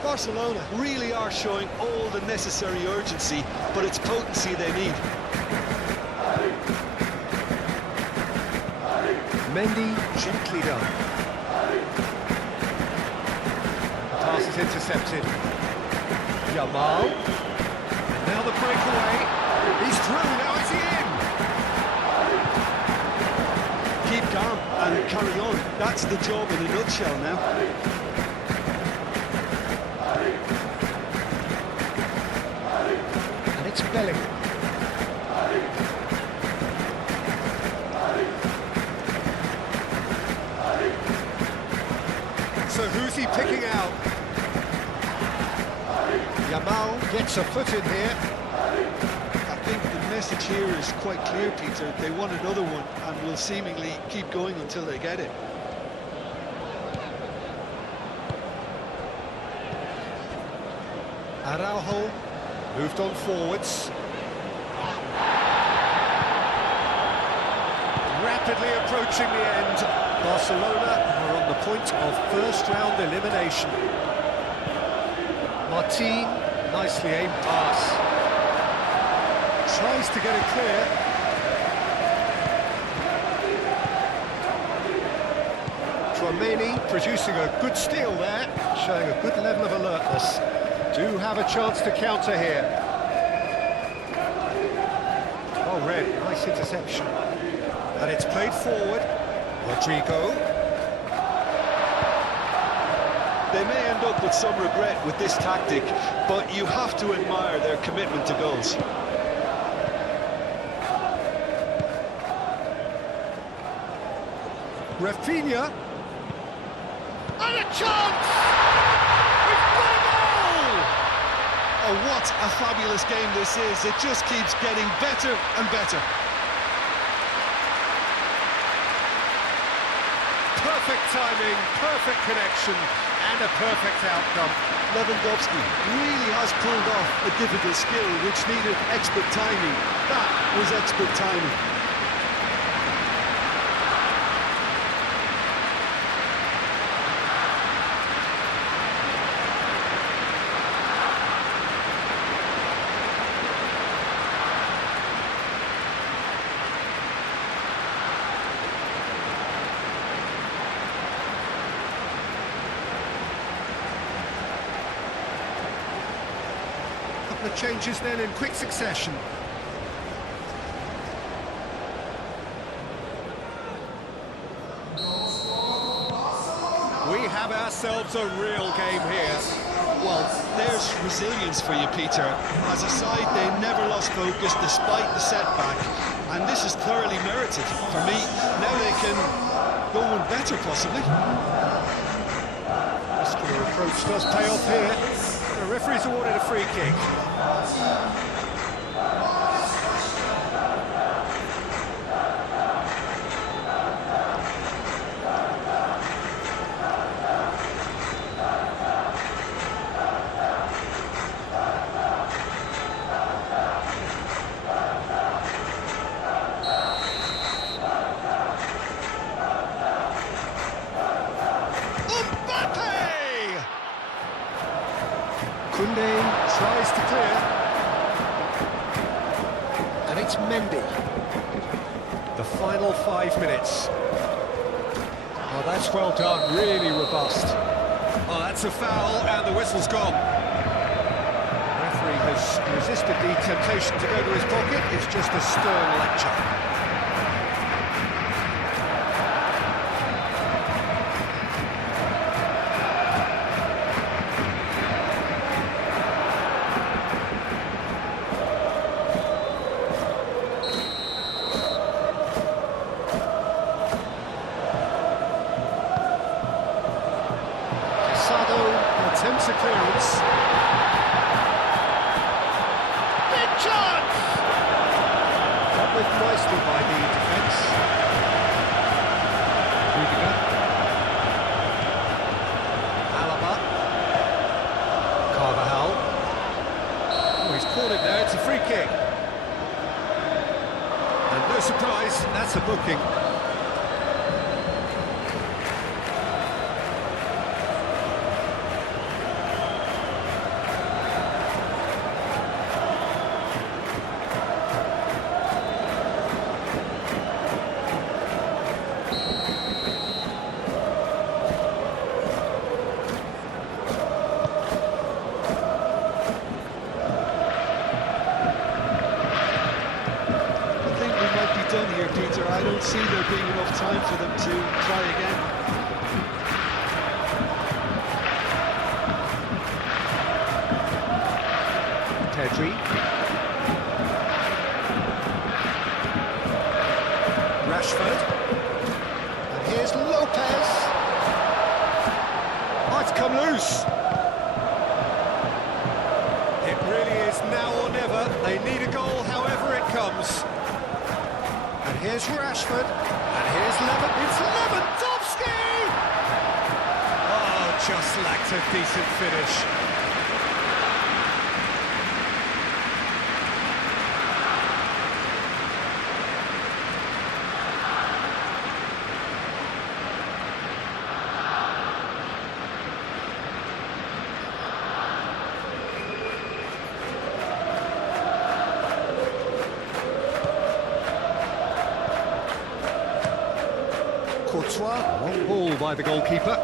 Barcelona really are showing all the necessary urgency, but it's potency they need. Mendy, gently done. The pass is intercepted. Yamal. Now the breakaway. He's through, now is he in? Keep calm and carry on. That's the job in a nutshell now. And it's Bellingham. So who's he picking out? Yamal gets a foot in here. I think the message here is quite clear, Peter. They want another one and will seemingly keep going until they get it. Araujo moved on forwards. Rapidly approaching the end. Barcelona are on the point of first-round elimination. Martin, nicely aimed pass. Tries to get it clear. Tchouaméni producing a good steal there, showing a good level of alertness. Do have a chance to counter here. Oh, Red, nice interception. And it's played forward. Rodrigo. They may end up with some regret with this tactic, but you have to admire their commitment to goals. Rafinha. And a chance! We've got a goal! Oh, what a fabulous game this is. It just keeps getting better and better. Perfect timing, perfect connection, and a perfect outcome. Lewandowski really has pulled off a difficult skill which needed expert timing. That was expert timing. The changes then in quick succession. We have ourselves a real game here. Well, there's resilience for you, Peter. As a side, they never lost focus despite the setback, and this is thoroughly merited. For me, now they can go one better, possibly. Muscular approach does pay off here. The referee's awarded a free kick. Koundé tries to clear. And it's Mendy. The final 5 minutes. Oh, that's well done, really robust. Oh, that's a foul, and the whistle's gone. The referee has resisted the temptation to go to his pocket. It's just a stern lecture. makes a clearance. Big chance! Dealt with nicely by the defence. Rudiger. Alaba. Carvajal. Oh, he's caught it there, it's a free kick. And no surprise, that's a booking. Done here, Peter. I don't see there being enough time for them to try again. Pedri. Rashford. And here's Lopez. Might come loose. It really is now or never. They need a goal however it comes. And here's Rashford, and here's it's Lewandowski! Oh, just lacked a decent finish. Courtois, long ball by the goalkeeper.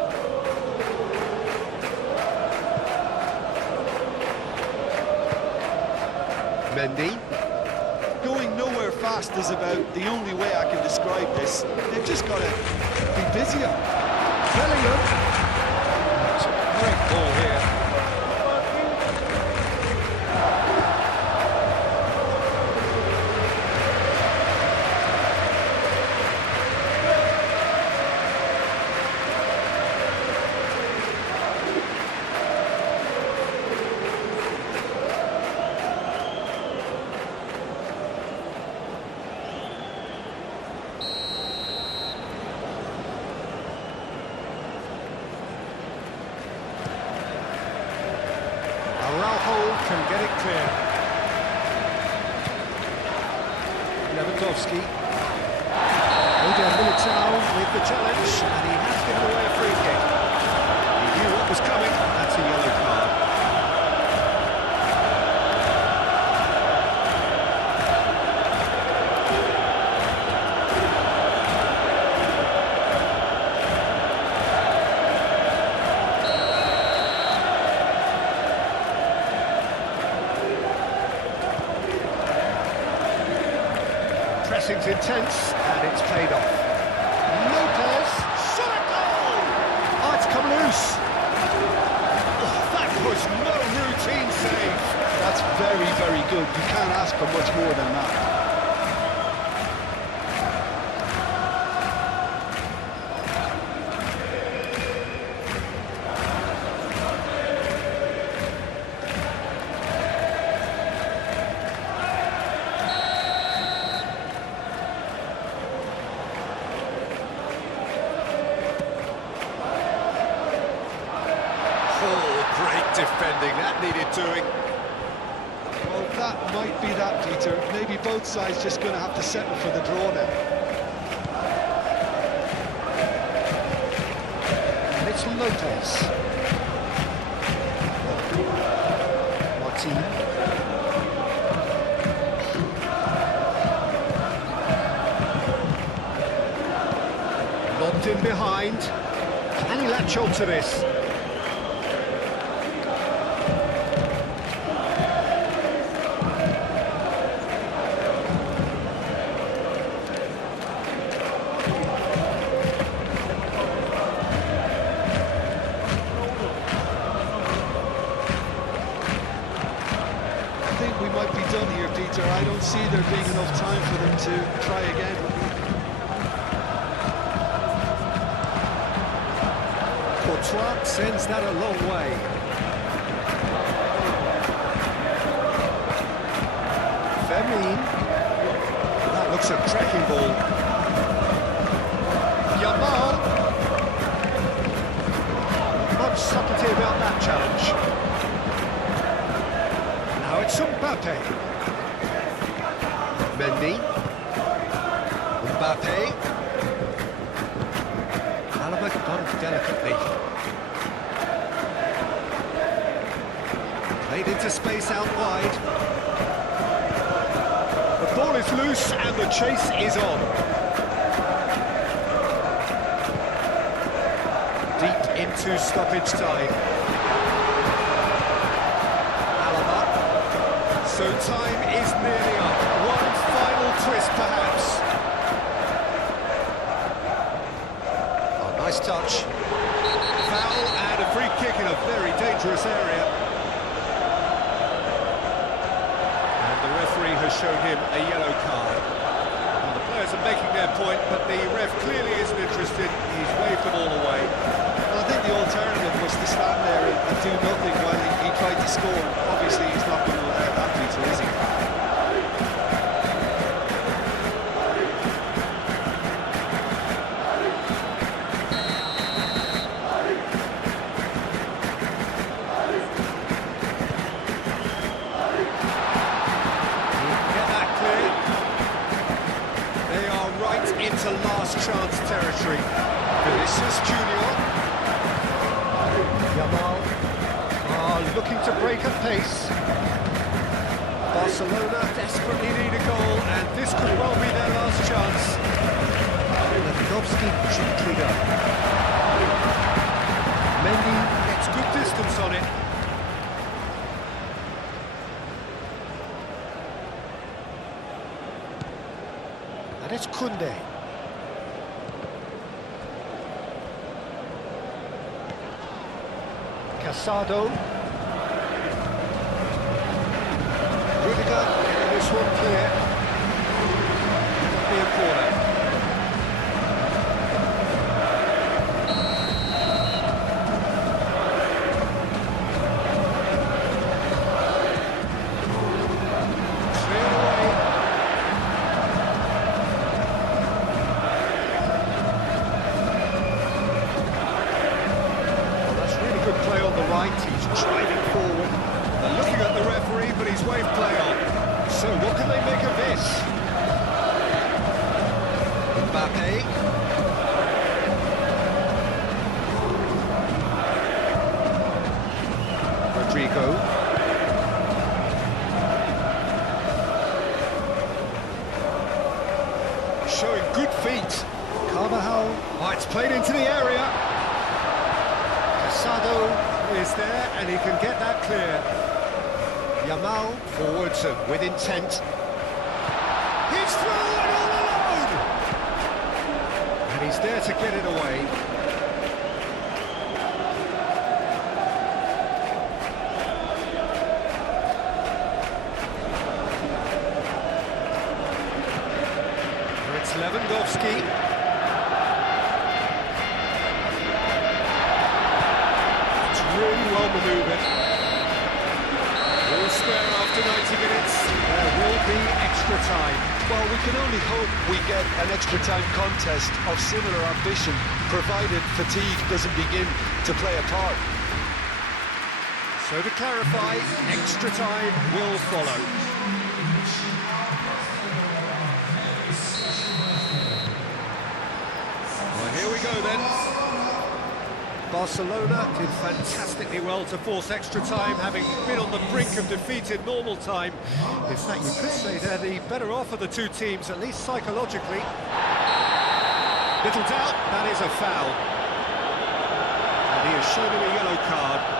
Mendy. Going nowhere fast is about the only way I can describe this. They've just got to be busier. Bellingham. That's a great ball here. Araujo can get it clear. Lewandowski. Eder Militao with the challenge, and he has given away a free kick. He knew what was coming, that's a yellow card. Pressing's intense, and it's paid off. Lopez, shot a goal! Oh, it's come loose. Oh, that was no routine save. That's very, very good. You can't ask for much more than that. Defending, that needed doing. Well, that might be that, Peter. Maybe both sides just going to have to settle for the draw now. And it's Lopez. Martin. Lobbed in behind. Can he latch on to this? We might be done here, Peter. I don't see there being enough time for them to try again. Courtois sends that a long way. it's a cracking ball. Yamal. Much subtlety about that challenge. Now it's Mbappe. Mendy. Mbappe. Alaba done delicately. Played into space out wide. The ball is loose and the chase is on. Deep into stoppage time. Alaba. So time is nearly up. One final twist perhaps. Oh, nice touch. Foul and a free kick in a very dangerous area. Has shown him a yellow card. Now the players are making their point, but the ref clearly isn't interested. He's waved them all away. Well, I think the alternative was to stand there and do nothing while he tried to score. Obviously, he's not going to allow that to, so is he? Into last chance territory. Vinicius Junior. Yamal are looking to break at pace. Barcelona desperately need a goal, and this could well be their last chance. Lewandowski gently go. Mendy gets good distance on it. And it's Koundé. Casado. Rudiger, this one clear. Could be a corner. Clear away. Play on the right, he's driving forward. They're looking at the referee, but he's waved play on. So what can they make of this? Mbappe. Rodrigo. Showing good feet. Carvajal. Oh, it's played into the area. Casado is there, and he can get that clear. Yamal forwards and with intent. He's through and all alone! And he's there to get it away. It's Lewandowski. Really well manoeuvred. All square after 90 minutes. There will be extra time. Well, we can only hope we get an extra time contest of similar ambition, provided fatigue doesn't begin to play a part. So to clarify, extra time will follow. Well, here we go then. Barcelona did fantastically well to force extra time, having been on the brink of defeat in normal time. In fact, you could say they're the better off of the two teams, at least psychologically. Little doubt, that is a foul. And he has shown him a yellow card.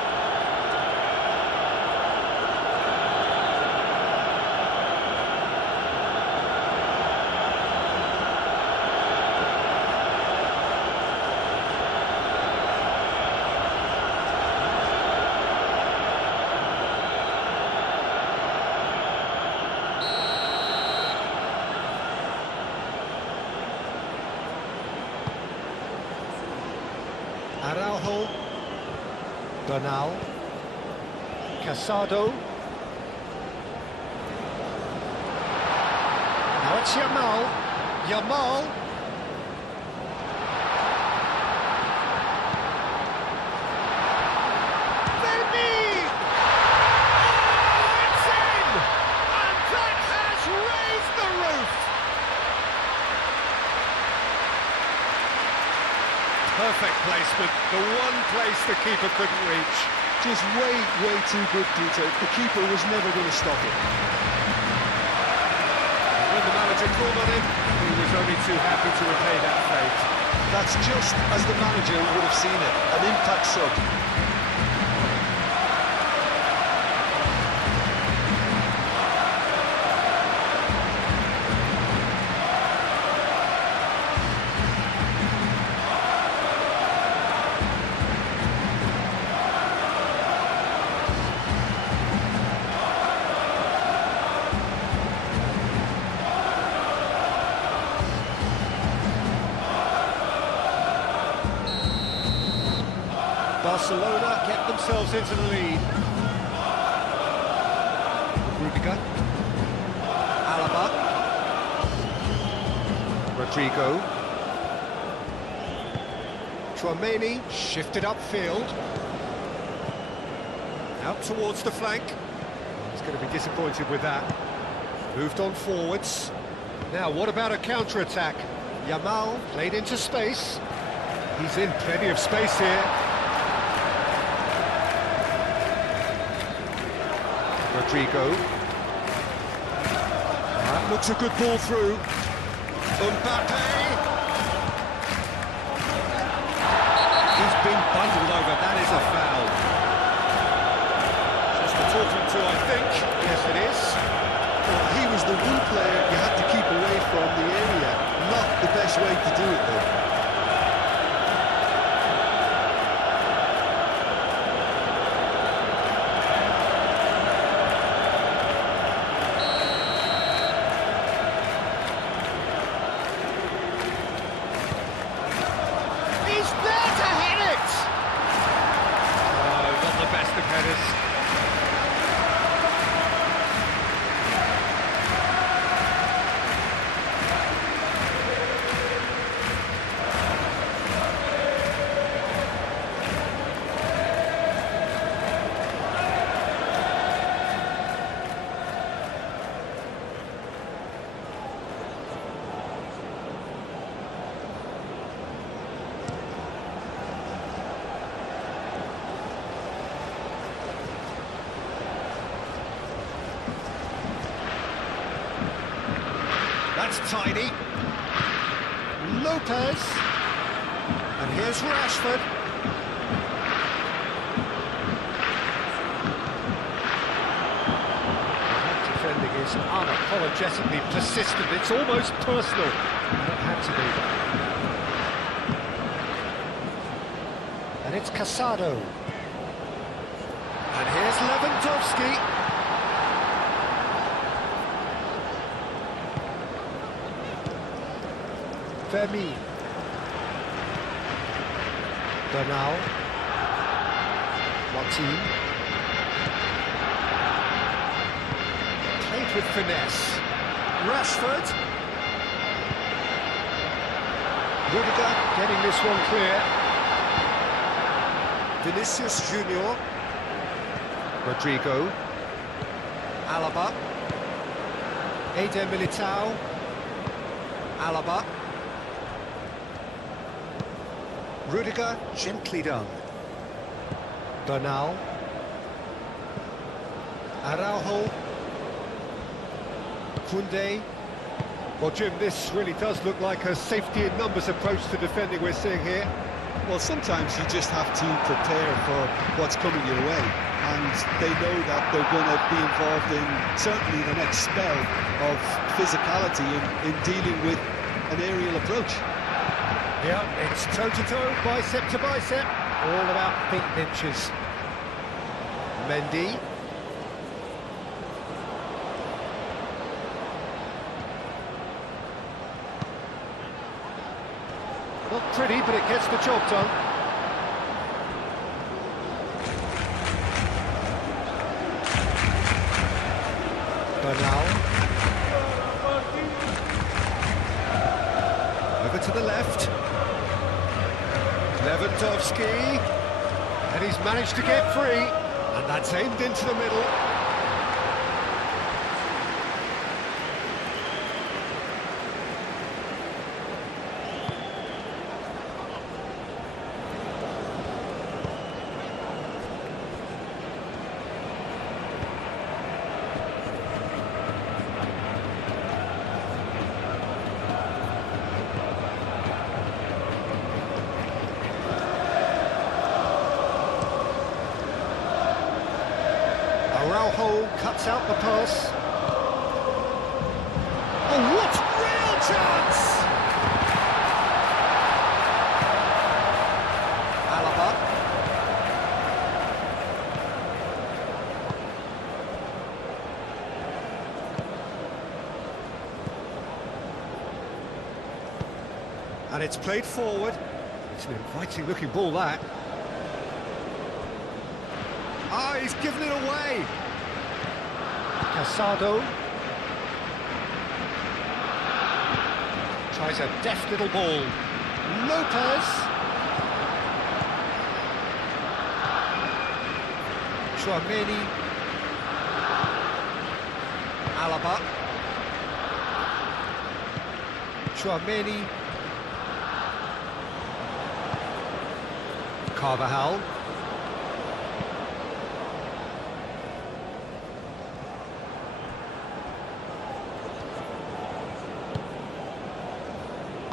Araujo, Bernal, Casado. Now it's Yamal. Yamal. Verdi! Oh, it's in! And that has raised the roof! Perfect placement, the one place the keeper couldn't reach. Just way too good detail. The keeper was never going to stop it. When the manager called on him, he was only too happy to repay that fate. That's just as the manager would have seen it, an impact sub. Barcelona get themselves into the lead. Rudiger. Alaba. Rodrigo. Tchouaméni shifted upfield. Out towards the flank. He's going to be disappointed with that. Moved on forwards. Now, what about a counter-attack? Yamal played into space. He's in plenty of space here. Rodrigo. That looks a good ball through. Mbappe. He's been bundled over. That is a foul. Just a talking to, I think. Yes, it is. Well, he was the one player you had to keep away from the area. Not the best way to do it, though. That's tidy. Lopez. And here's Rashford. That defending is unapologetically persistent. It's almost personal. It had to be. And it's Casado. And here's Lewandowski. Verdi. Bernal. Martin. Played with finesse. Rashford. Rudiger getting this one clear. Vinicius Junior. Rodrigo. Alaba. Eder Militao. Alaba. Rudiger, gently done. Bernal. Araujo. Koundé. Well, Jim, this really does look like a safety in numbers approach to defending we're seeing here. Well, sometimes you just have to prepare for what's coming your way. And they know that they're going to be involved in certainly the next spell of physicality in dealing with an aerial approach. Yeah, it's toe-to-toe, bicep to bicep, all about feet and inches. Mendy. Not pretty, but it gets the job done. Bernal. over to the left. Lewandowski, and he's managed to get free, and that's aimed into the middle. Araujo cuts out the pass. Oh, what real chance! Alaba. And it's played forward. It's an inviting looking ball, that. Ah, he's given it away. Casado tries a deft little ball. Lopez. Chouameni. Alaba. Chouameni. Carvajal.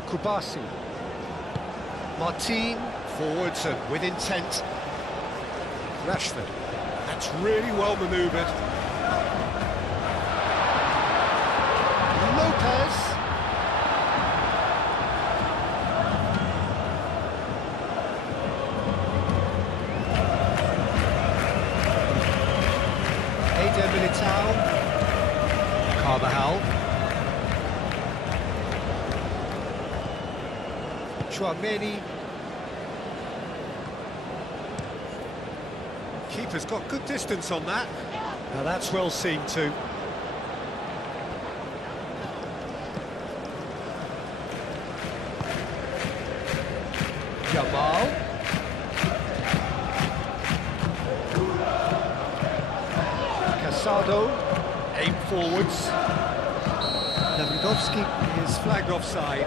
Kubasi. Martin, forwards and with intent. Rashford. That's really well manoeuvred. Lopez. Eder Militao. Carvajal. Chouameni. Keeper's got good distance on that. Now that's well seen too. Jamal. Casado. Aim forwards. Lewandowski is flagged offside.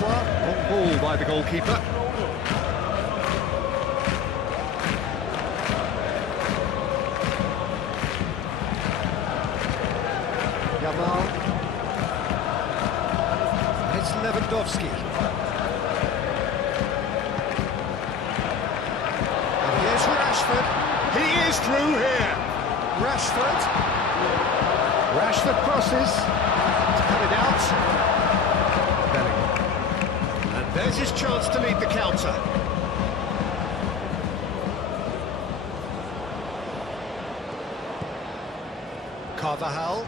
Long ball by the goalkeeper. Jamal. It's Lewandowski. And here's Rashford. He is through here. Rashford crosses. To cut it out. There's his chance to lead the counter. Carvajal.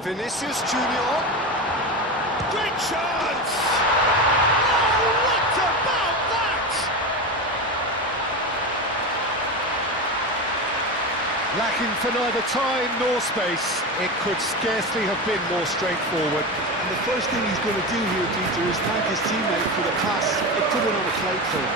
Vinicius Junior. Great chance! Oh, what about that? Lacking for neither time nor space, it could scarcely have been more straightforward. And the first thing he's going to do here, Peter, is thank his teammate for the pass. It could have been on a flight for him.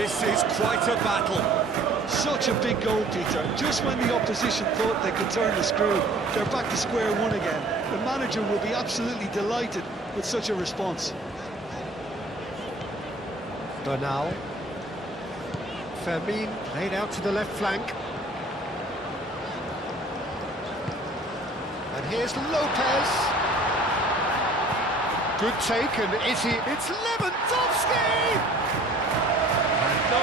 This is quite a battle. Such a big goal, Peter. Just when the opposition thought they could turn the screw, they're back to square one again. The manager will be absolutely delighted with such a response. Bernal. Fermin laid out to the left flank. And here's Lopez. Good take, and it's Lewandowski! And no,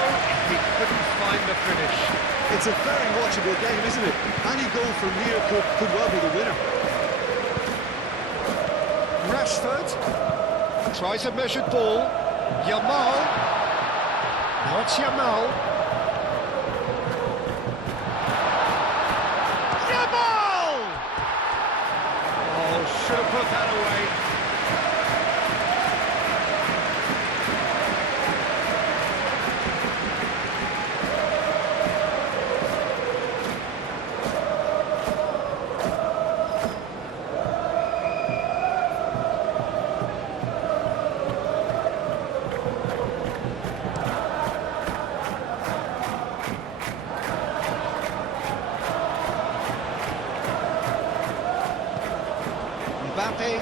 he couldn't find the finish. It's a very watchable game, isn't it? Any goal from here could well be the winner. Rashford tries a measured ball. Yamal. Now it's Yamal. Yamal! Oh, should have put that away. Mbappe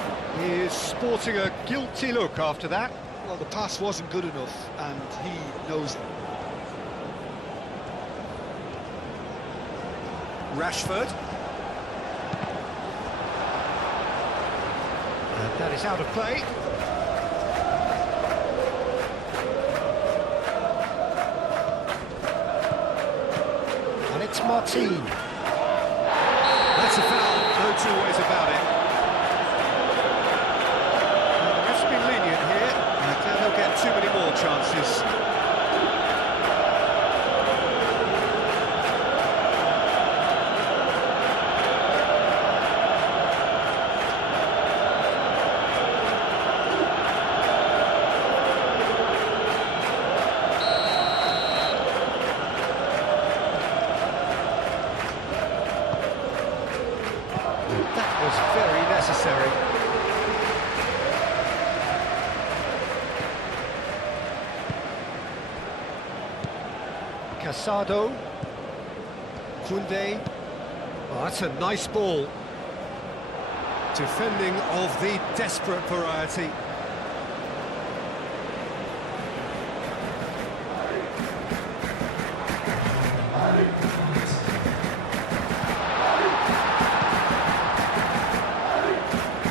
is sporting a guilty look after that. Well, the pass wasn't good enough, and he knows it. Rashford. And that is out of play. And it's Martin. That's a foul, no two ways about it. He'll get too many more chances. That was very necessary. Casado, Koundé. Oh, that's a nice ball. Defending of the desperate variety.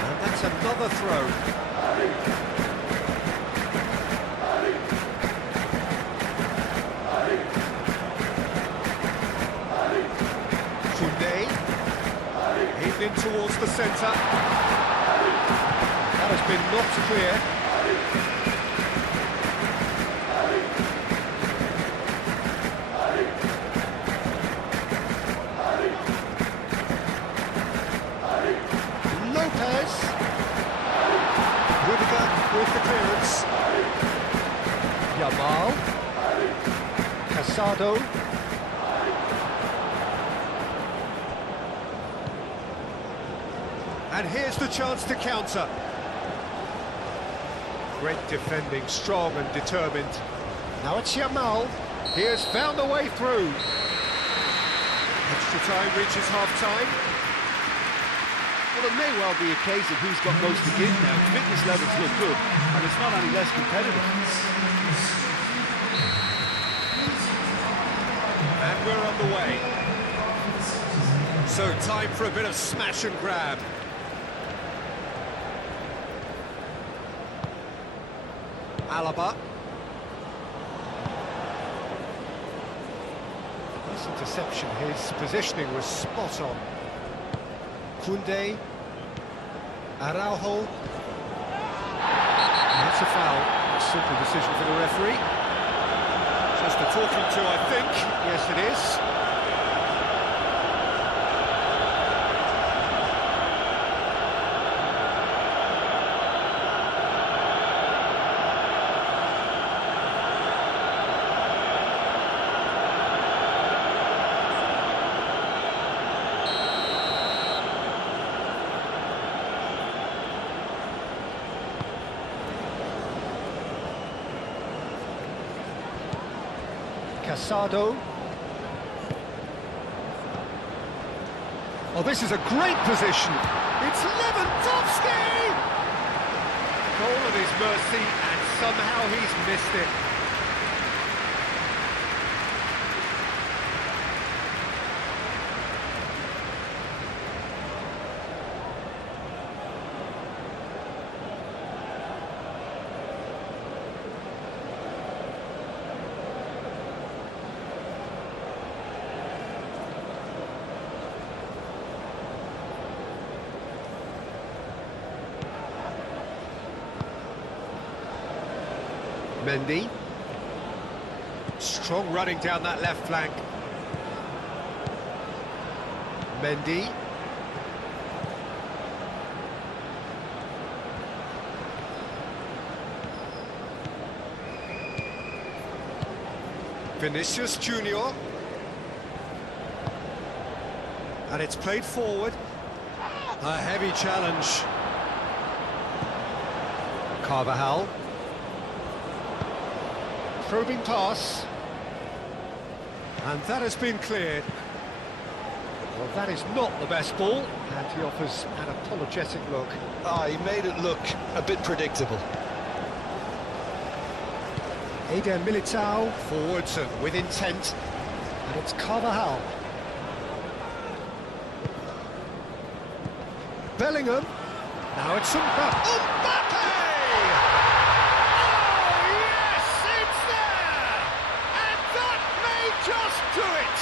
And that's another throw. Koundé, in towards the centre. That has been knocked clear. Lopez. Rudiger with the clearance. Yamal. Casado. And here's the chance to counter. Great defending, strong and determined. Now it's Yamal. He has found a way through. Extra time reaches half-time. Well, it may well be a case of who's got most to give now. Fitness levels look good, and it's not any less competitive. And we're on the way. So time for a bit of smash and grab. Alaba. Nice interception, his positioning was spot on. Koundé. Araujo. That's a foul. A simple decision for the referee. Just a talking to, I think. Yes, it is. Casado. Oh, this is a great position. It's Lewandowski! Goal at his mercy, and somehow he's missed it. Mendy. Strong running down that left flank. Mendy. Vinicius Junior. And it's played forward. A heavy challenge. Carvajal. Probing pass. And that has been cleared. Well, that is not the best ball, and he offers an apologetic look. He made it look a bit predictable. Eder Militao forwards and with intent, and it's Carvajal. Bellingham. Now it's Mbappe! Just do it!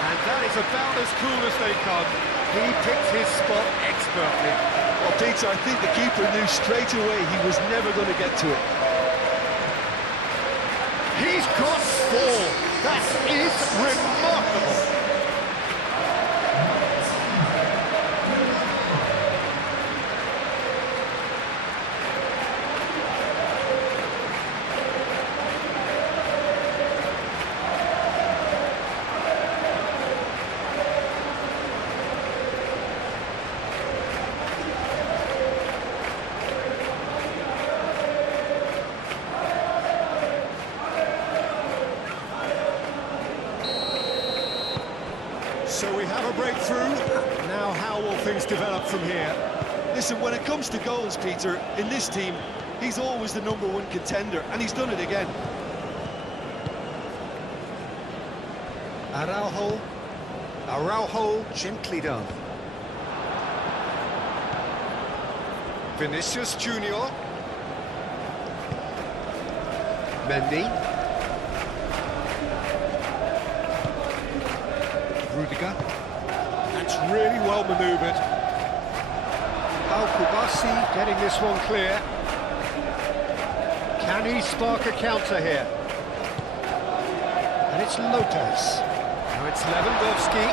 And that is about as cool as they come. He picked his spot expertly. Well, Peter, I think the keeper knew straight away he was never going to get to it. He's got 4. That is remarkable. So we have a breakthrough. Now how will things develop from here? Listen, when it comes to goals, Peter, in this team, he's always the #1 contender, and he's done it again. Araujo, gently done. Vinicius Junior. Mendy. Rudiger. That's really well manoeuvred. Al-Kubasi getting this one clear. Can he spark a counter here? And it's Lopez. Now it's Lewandowski.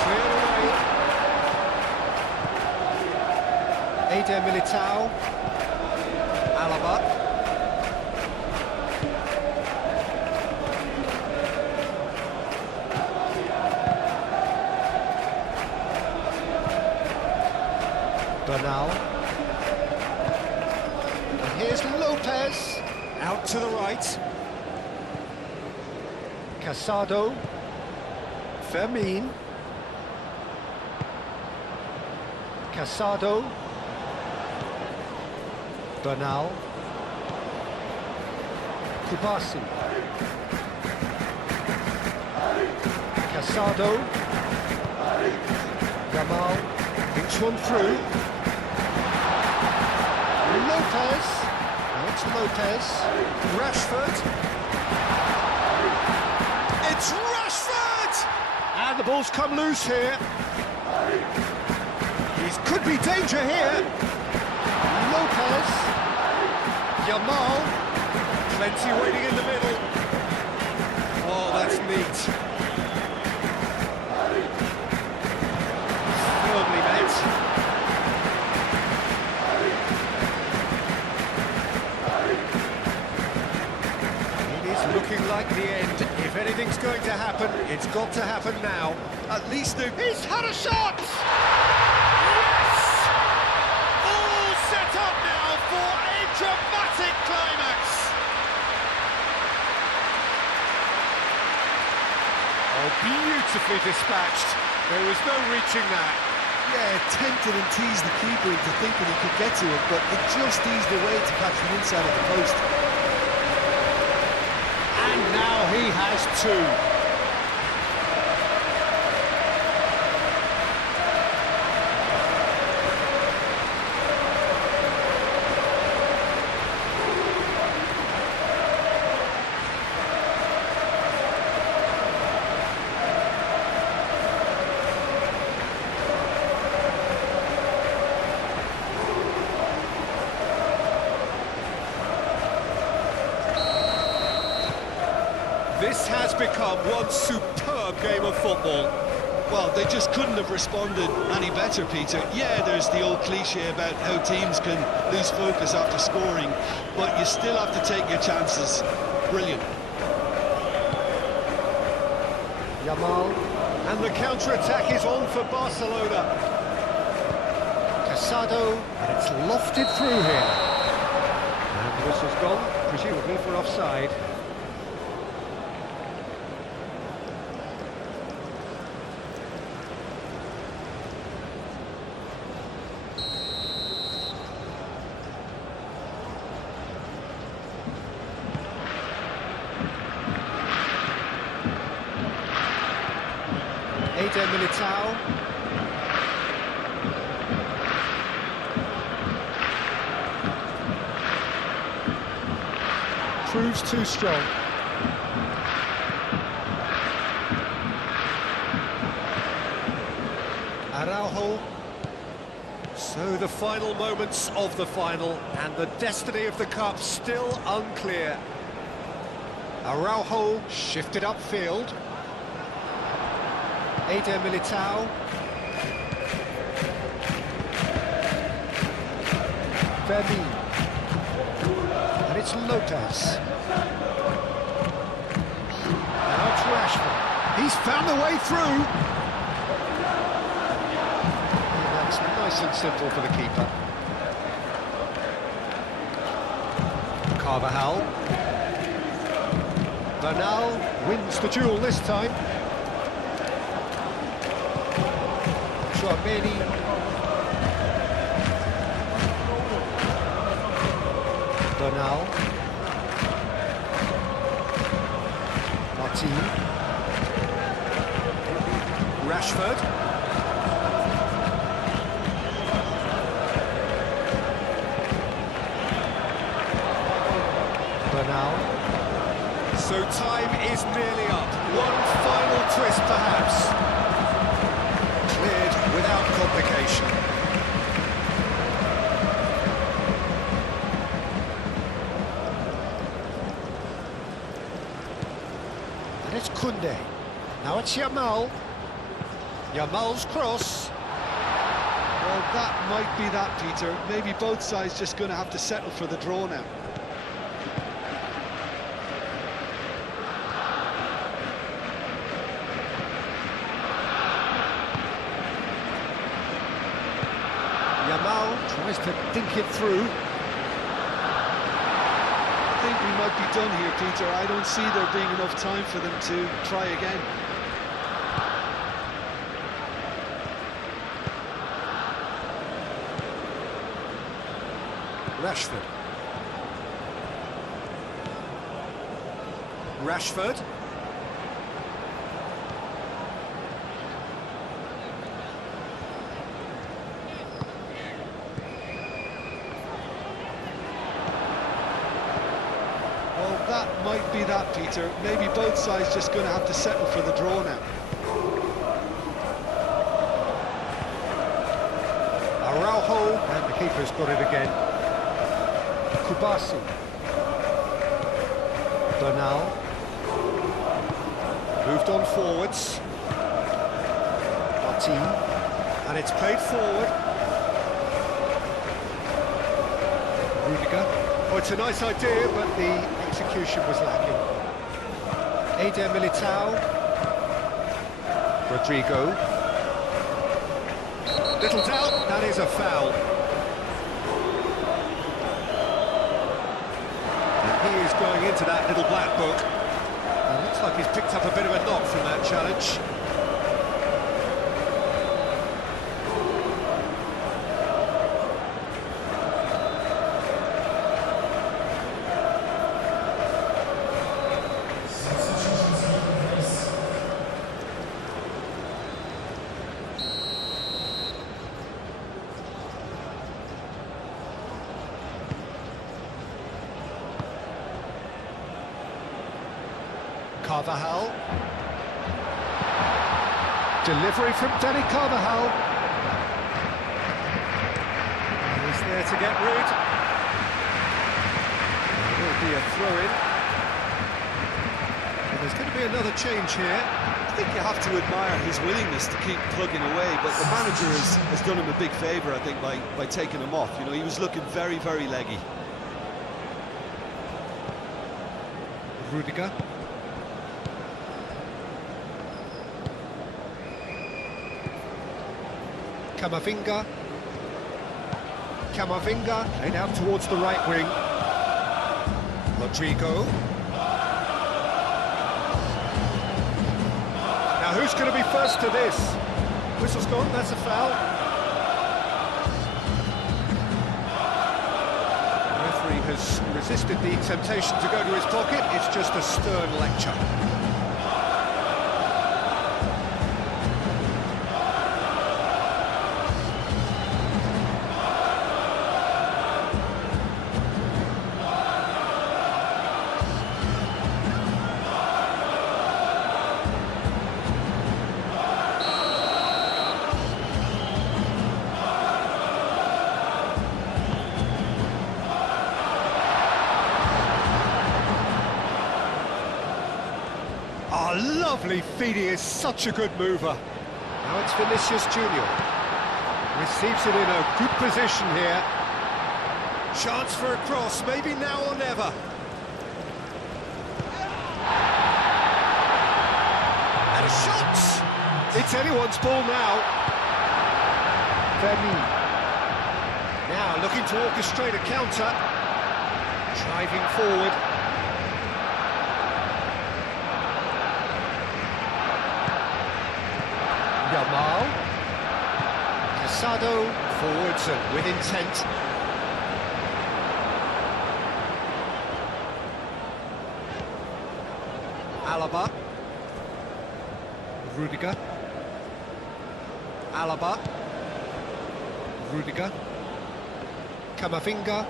Cleared away. Eder Militao. Alaba. Bernal. And here's Lopez. Out to the right. Casado. Fermin. Casado. Bernal. Kubasi. Casado. Gamal. Thinks one through. Lopez. Now it's Lopez. Rashford. It's Rashford! And the ball's come loose here. He could be danger here. Lopez. Yamal. Plenty waiting in the middle. Oh, that's neat. Firmly met. Looking like the end. If anything's going to happen, it's got to happen now. At least he's had a shot! Yes! Beautifully dispatched. There was no reaching that. Yeah, tempted and teased the keeper into thinking he could get to it, but it just eased away to catch the inside of the post. And now he has two. This has become one superb game of football. Well, they just couldn't have responded any better, Peter. Yeah, there's the old cliche about how teams can lose focus after scoring, but you still have to take your chances. Brilliant. Yamal, and the counter-attack is on for Barcelona. Casado, and it's lofted through here. And the whistle's gone, presumably for offside. Militao. Proves too strong. Araujo. So the final moments of the final, and the destiny of the cup still unclear. Araujo shifted upfield. Militao. Verdi. And it's Lopez. Now it's Rashford. He's found a way through. And that's nice and simple for the keeper. Carvajal. Bernal wins the duel this time. Many. Bernal. Martin. Rashford. Bernal. So time is nearly up. One final twist perhaps. Cleared without complication. And it's Koundé. Now it's Yamal. Yamal's cross. Well, that might be that, Peter. Maybe both sides just going to have to settle for the draw now. Yamal tries to dink it through. I think we might be done here, Peter. I don't see there being enough time for them to try again. Rashford. Rashford. Well, that might be that, Peter. Maybe both sides just going to have to settle for the draw now. Araujo, and the keeper's got it again. Kubasi. Bernal. Moved on forwards. Martin. And it's played forward. Rudiger. Oh, it's a nice idea, but the execution was lacking. Militao. Rodrigo. Little doubt, that is a foul. And he is going into that little black book. And let's Looks like he's picked up a bit of a knock from that challenge. Carvajal. Delivery from Danny Carvajal. He's there to get rid. It will be a throw-in. And there's going to be another change here. I think you have to admire his willingness to keep plugging away, but the manager has done him a big favour, I think, by taking him off. You know, he was looking very, very leggy. Rudiger. Camavinga. Camavinga played out towards the right wing. Rodrigo. Now who's going to be first to this? Whistle's gone, that's a foul. The referee has resisted the temptation to go to his pocket. It's just a stern lecture. Oh, lovely feed, he is such a good mover. Now it's Vinicius Junior. Receives it in a good position here. Chance for a cross, maybe now or never. And a shot! It's anyone's ball now. Vermin. Now looking to orchestrate a counter. Driving forward. Yamal. Casado forwards and with intent. Alaba. Rudiger. Alaba. Rudiger. Camavinga.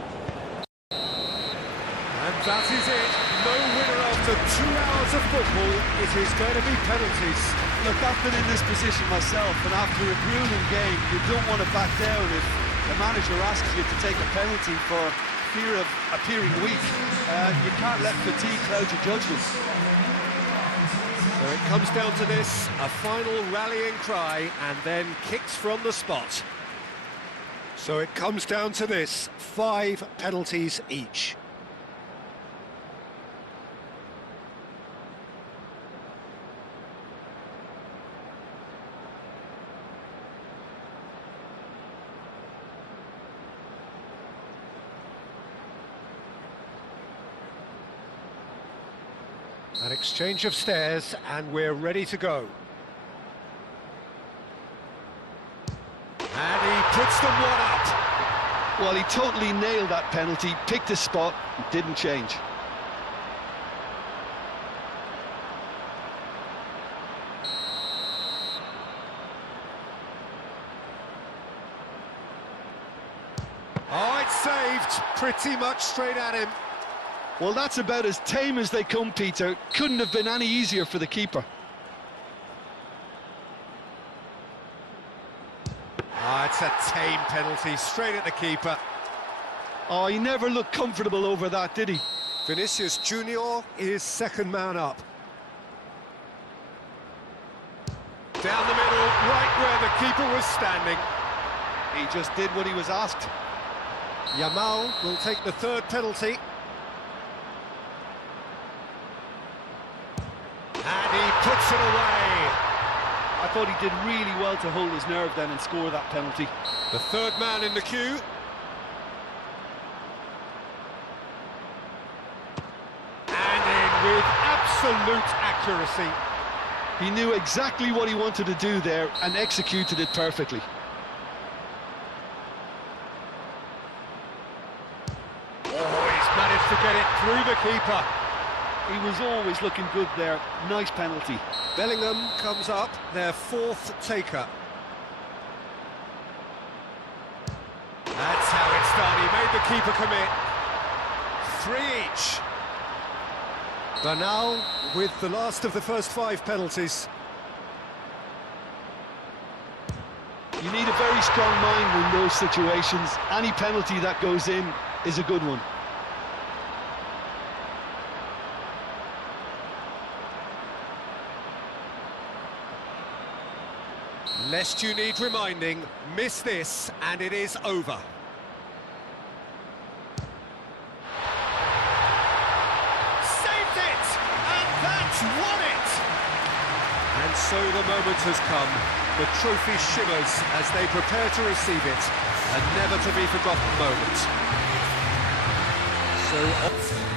And that is it. No winner after 2 hours of football. It is going to be penalties. Look, I've been in this position myself, and after a grueling game, you don't want to back down if the manager asks you to take a penalty for fear of appearing weak. You can't let fatigue cloud your judgment. So it comes down to this, a final rallying cry, and then kicks from the spot. So it comes down to this, 5 penalties each. An exchange of stares, and we're ready to go. And he puts them one up. Well, he totally nailed that penalty, picked his spot, didn't change. Oh, it's saved, pretty much straight at him. Well, that's about as tame as they come, Peter. Couldn't have been any easier for the keeper. Oh, it's a tame penalty, straight at the keeper. Oh, he never looked comfortable over that, did he? Vinicius Junior is second man up. Down the middle, right where the keeper was standing. He just did what he was asked. Yamal will take the third penalty. And he puts it away. I thought he did really well to hold his nerve then and score that penalty. The third man in the queue. And in with absolute accuracy. accuracy. He knew exactly what he wanted to do there and executed it perfectly. Oh, he's managed to get it through the keeper. He was always looking good there. Nice penalty. Bellingham comes up, their fourth taker. That's how it's done. He made the keeper commit. 3 each. Bernal with the last of the first 5 penalties. You need a very strong mind in those situations. Any penalty that goes in is a good one. Lest you need reminding, miss this and it is over. Saved it! And that's won it! And so the moment has come. The trophy shimmers as they prepare to receive it. A never-to-be-forgotten moment. So...